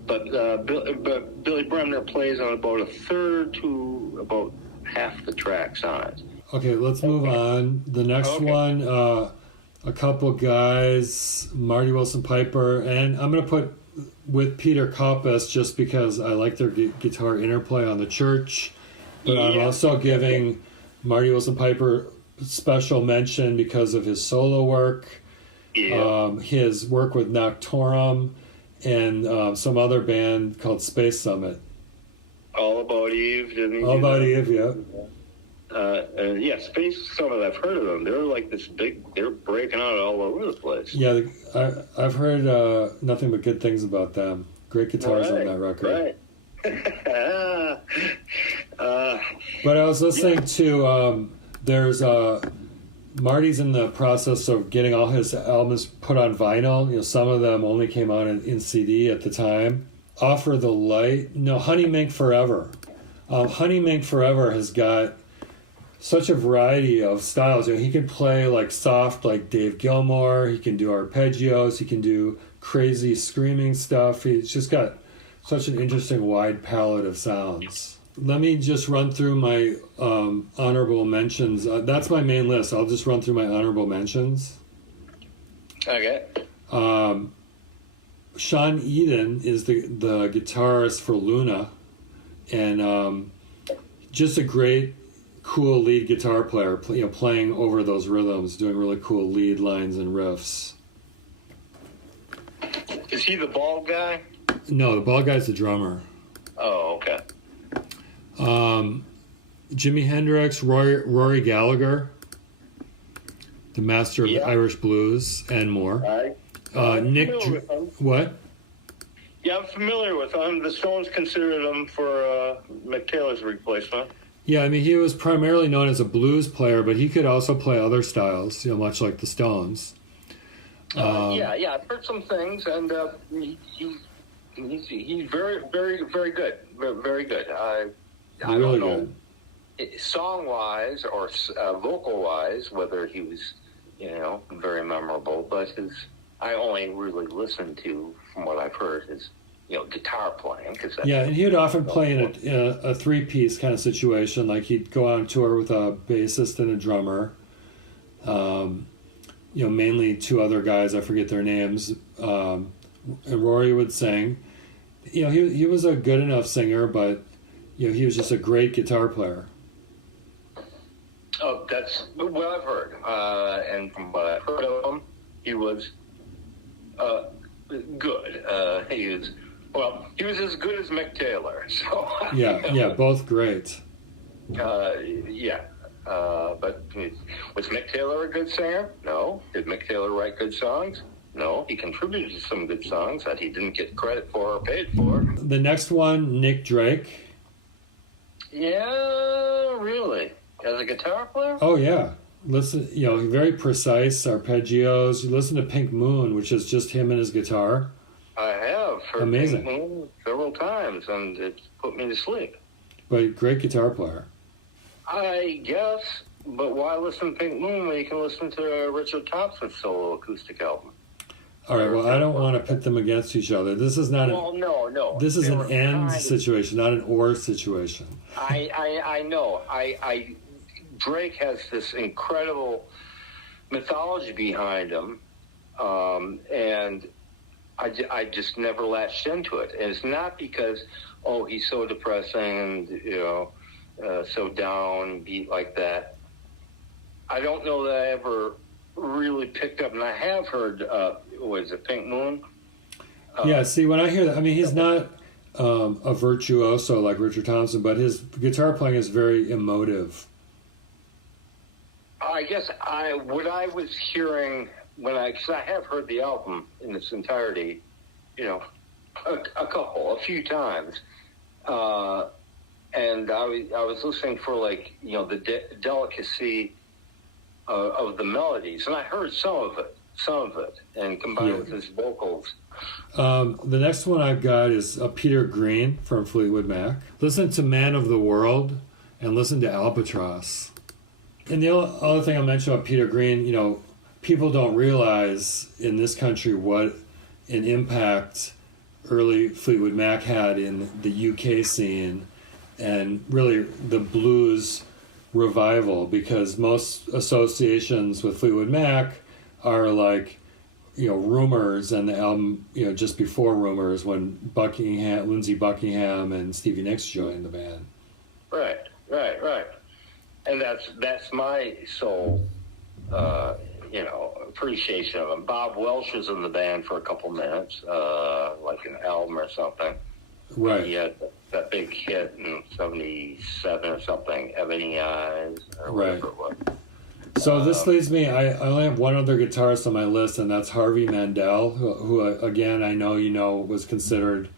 But Billy Bremner plays on about a third to about half the tracks on it. Okay, let's move on. The next one, a couple guys, Marty Willson-Piper, and I'm going to put with Peter Koppes just because I like their guitar interplay on The Church. But I'm also giving Marty Willson-Piper special mention because of his solo work, his work with Noctorum, and some other band called Space Summit. All About Eve, didn't he? All About Eve, yeah. Space Summit, I've heard of them. They're like this big, they're breaking out all over the place. Yeah, I've heard nothing but good things about them. Great guitars on that record. Right. But I was listening to, there's Marty's in the process of getting all his albums put on vinyl. Some of them only came out in CD at the time. Offer the Light. No, Honey Mink Forever. Honey Mink Forever has got such a variety of styles. He can play like soft like Dave Gilmour. He can do arpeggios. He can do crazy screaming stuff. He's just got such an interesting wide palette of sounds. Let me just run through my honorable mentions. That's my main list. I'll just run through my honorable mentions. Okay. Sean Eden is the guitarist for Luna, and just a great cool lead guitar player, playing over those rhythms, doing really cool lead lines and riffs. Is he the bald guy? No, the bald guy's the drummer. Oh, okay. Jimi Hendrix, Rory Gallagher, the master of Irish blues, and more. Nich, what? Yeah, I'm familiar with him. The Stones considered him for Mick Taylor's replacement. Yeah, I mean, he was primarily known as a blues player, but he could also play other styles, much like the Stones. I've heard some things, and he's very, very, very good. Very good. I really don't know, song-wise or vocal-wise, whether he was, very memorable, but I only really listened to, from what I've heard, his, guitar playing. And he would often play in a three-piece kind of situation. Like, he'd go on tour with a bassist and a drummer. Mainly two other guys, I forget their names. And Rory would sing. He was a good enough singer, but, he was just a great guitar player. Oh, that's what I've heard. And from what I've heard of him, he was good. He was as good as Mick Taylor. So both great. But was Mick Taylor a good singer? No. Did Mick Taylor write good songs? No. He contributed to some good songs that he didn't get credit for or paid for. The next one, Nick Drake. Yeah, really? As a guitar player? Oh, yeah. Listen, very precise arpeggios. You listen to Pink Moon, which is just him and his guitar. I have heard Amazing. Pink Moon several times, and it put me to sleep. But great guitar player. I guess, but why listen to Pink Moon when you can listen to Richard Thompson's solo acoustic album? All right, well, I don't want to pit them against each other. This is not no. This is an and situation, not an or situation. I know. Drake has this incredible mythology behind him, and I just never latched into it. And it's not because, he's so depressing and, so downbeat like that. I don't know that I ever really picked up, and I have heard, was it Pink Moon? See, when I hear that, I mean, he's not a virtuoso like Richard Thompson, but his guitar playing is very emotive. I guess what I was hearing because I have heard the album in its entirety, a few times, and I was listening for the delicacy of the melodies, and I heard some of it, and combined with his vocals. The next one I've got is Peter Green from Fleetwood Mac. Listen to Man of the World and listen to Albatross. And the other thing I'll mention about Peter Green, people don't realize in this country what an impact early Fleetwood Mac had in the UK scene and really the blues revival, because most associations with Fleetwood Mac are like, Rumors and the album, just before Rumors when Lindsey Buckingham and Stevie Nicks joined the band. Right. And that's my sole, appreciation of him. Bob Welch was in the band for a couple minutes, like an album or something. Right. He had that big hit in 77 or something, Ebony Eyes, or whatever it was. So this leads me, I only have one other guitarist on my list, and that's Harvey Mandel, who again, I know was considered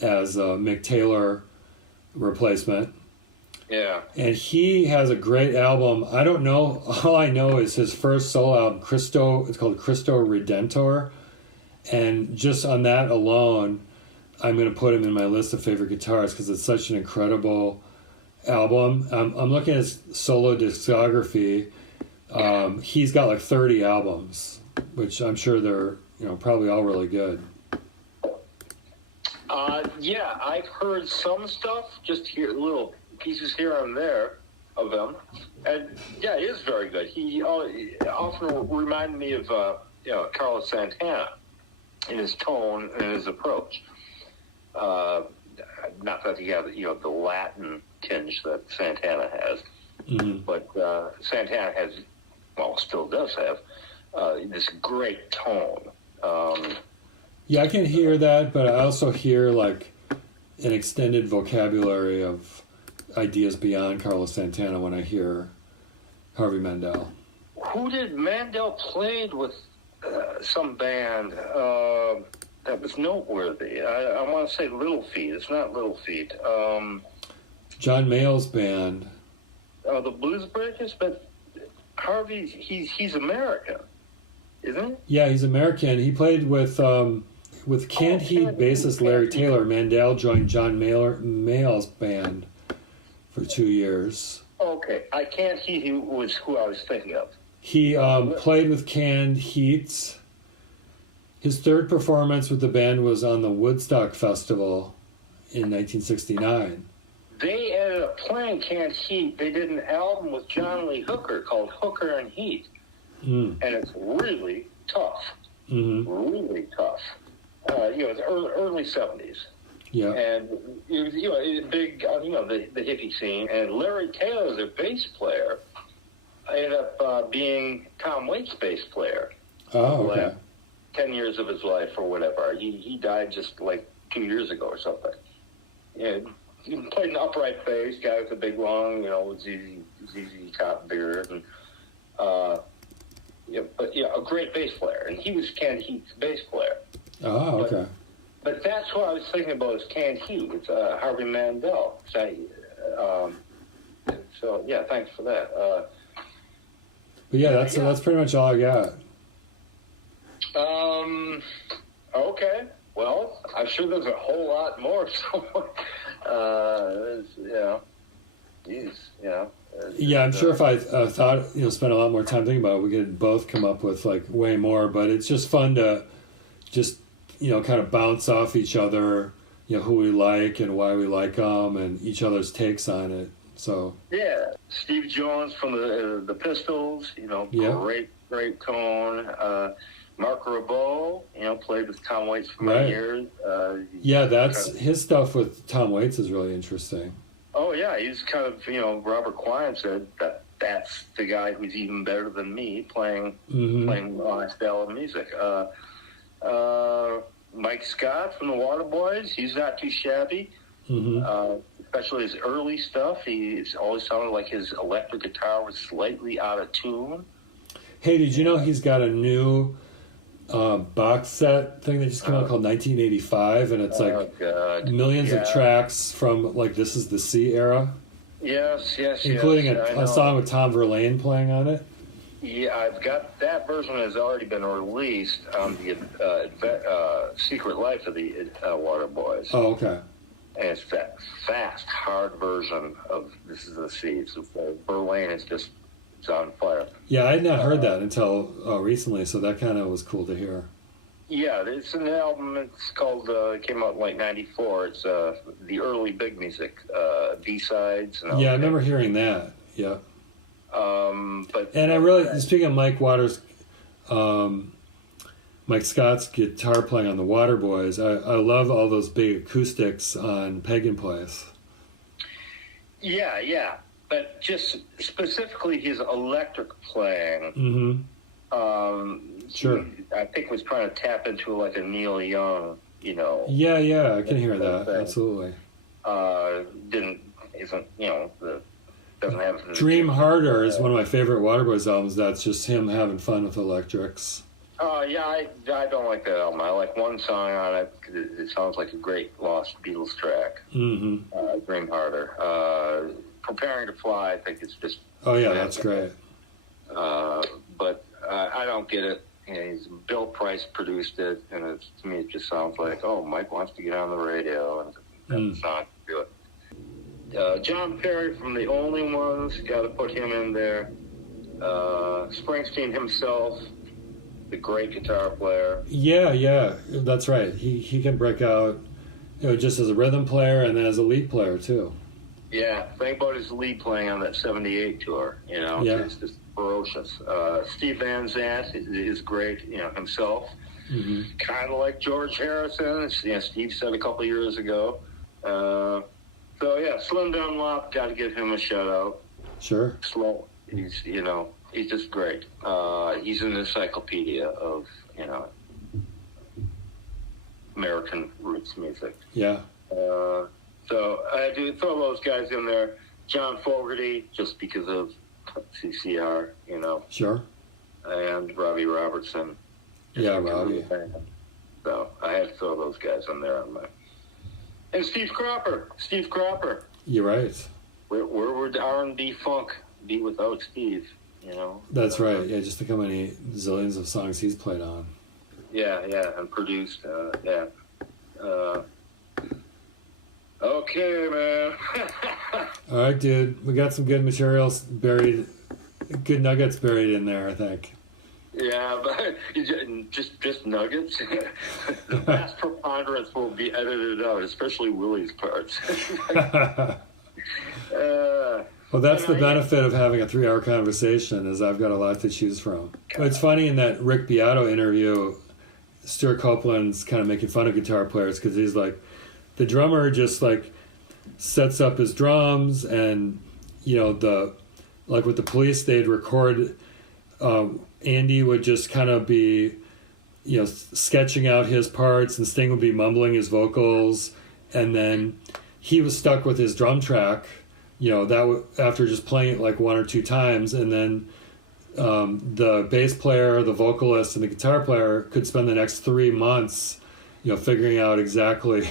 as a Mick Taylor replacement. Yeah. And he has a great album. I don't know. All I know is his first solo album, Cristo. It's called Cristo Redentor. And just on that alone, I'm going to put him in my list of favorite guitarists because it's such an incredible album. I'm looking at his solo discography. He's got like 30 albums, which I'm sure they're probably all really good. I've heard some stuff, just here little pieces here and there of him, and he is very good. He often reminded me of Carlos Santana in his tone and his approach. Not that he had the Latin tinge that Santana has, Mm-hmm. But Santana has, well, still does have this great tone. Yeah, I can hear that, but I also hear like an extended vocabulary of ideas beyond Carlos Santana when I hear Harvey Mandel. Who did Mandel played with? Some band that was noteworthy. I want to say Little Feat. It's not Little Feat. John Mayall's band. The Blues Breakers, but Harvey, he's American, isn't he? Yeah, he's American. He played with Canned Heat bassist Larry Taylor. Mandel joined John Mayall's band for 2 years. Okay, I Can't Heat was who I was thinking of. He played with Canned Heat. His third performance with the band was on the Woodstock Festival in 1969. They ended up playing Canned Heat. They did an album with John Lee Hooker called Hooker and Heat. And it's really tough. Mm-hmm. Really tough. It's early 70s. Yeah. And it was, it was big, the hippie scene. And Larry Taylor, their bass player, ended up being Tom Waits' bass player. Oh, okay. 10 years of his life or whatever. He died just like 2 years ago or something. And he played an upright bass, guy with a big long, ZZ Top beard. And, a great bass player. And he was Canned Heat's bass player. Oh, okay. But that's what I was thinking about is Canned Heat with Harvey Mandel. So, yeah, thanks for that. But yeah, that's pretty much all I got. Okay. Well, I'm sure there's a whole lot more. Yeah, I'm sure if I thought, spent a lot more time thinking about it, we could both come up with like way more. But it's just fun to just, kind of bounce off each other, who we like and why we like them and each other's takes on it. So yeah, Steve Jones from the Pistols, great tone. Mark Ribot, played with Tom Waits for many years. His stuff with Tom Waits is really interesting. Oh yeah, he's kind of Robert Quine said that's the guy who's even better than me playing my style of music. Mike Scott from the Waterboys, he's not too shabby. Especially his early stuff, he's always sounded like his electric guitar was slightly out of tune. Hey, did you know he's got a new box set thing that just came out called 1985, and it's millions of tracks from like This Is the Sea era? Yes, including a song with Tom Verlaine playing on it. Yeah, I've got that version has already been released on the Secret Life of the Waterboys. Oh, okay. And it's that fast, hard version of This Is the Sea. So Verlaine is just on fire. Yeah, I had not heard that until recently, so that kind of was cool to hear. Yeah, it's an album. It's called, it came out in like 94. It's the early big music, B-sides. And I remember hearing that. Yeah. And I really, speaking of Mike Scott's guitar playing on the Waterboys, I love all those big acoustics on Pagan Place. Yeah. But just specifically his electric playing, sure. I think was trying to tap into like a Neil Young, Yeah, I can hear that. Absolutely. Doesn't have Dream Harder is one of my favorite Waterboys albums. That's just him having fun with electrics. I don't like that album. I like one song on it. It sounds like a great lost Beatles track. Dream Harder. Preparing to Fly, I think it's just... Oh, yeah, that's great. But I don't get it. Bill Price produced it, and to me it just sounds like, Mike wants to get on the radio, and that's not do it. John Perry from The Only Ones, got to put him in there. Springsteen himself, the great guitar player. Yeah, that's right. He can break out, just as a rhythm player and then as a lead player, too. Yeah, think about his lead playing on that 78 tour, it's just ferocious. Steve Van Zandt is great, himself. Kind of like George Harrison, Steve said a couple of years ago. Slim Dunlop, got to give him a shout out. Sure. Slow. He's just great. He's an encyclopedia of, American roots music. Yeah. So I do throw those guys in there. John Fogerty, just because of CCR, Sure. And Robbie Robertson. Yeah, Robbie. So I had to throw those guys in there on my. And Steve Cropper. You're right. Where would R&B funk be without Steve? That's right. Yeah, just think how many zillions of songs he's played on. Yeah, and produced. Okay, man. All right, dude. We got some good materials buried, good nuggets buried in there, I think. Yeah, but just nuggets. The vast preponderance will be edited out, especially Willie's parts. Well, that's the benefit of having a 3-hour conversation, is I've got a lot to choose from. But it's funny, in that Rick Beato interview, Stuart Copeland's kind of making fun of guitar players because he's like, the drummer just like sets up his drums, and like with the Police, they'd record. Andy would just kind of be, sketching out his parts, and Sting would be mumbling his vocals, and then he was stuck with his drum track. After just playing it like 1 or 2 times, and then the bass player, the vocalist, and the guitar player could spend the next 3 months, figuring out exactly,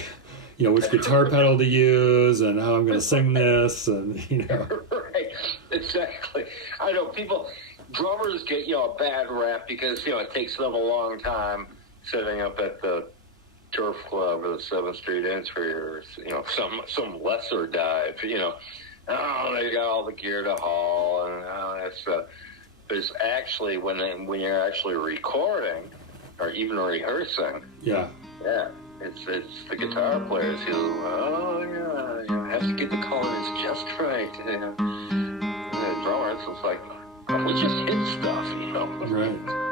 which guitar pedal to use and how I'm going to sing this, and Right, exactly. I know drummers get a bad rap because it takes them a long time setting up at the Turf Club or the 7th Street Entry, or some lesser dive. They got all the gear to haul, and that's. But it's actually when you're actually recording or even rehearsing. Yeah. It's the guitar players who have to get the colors just right. And the drummers, it's like, we just hit stuff, Right.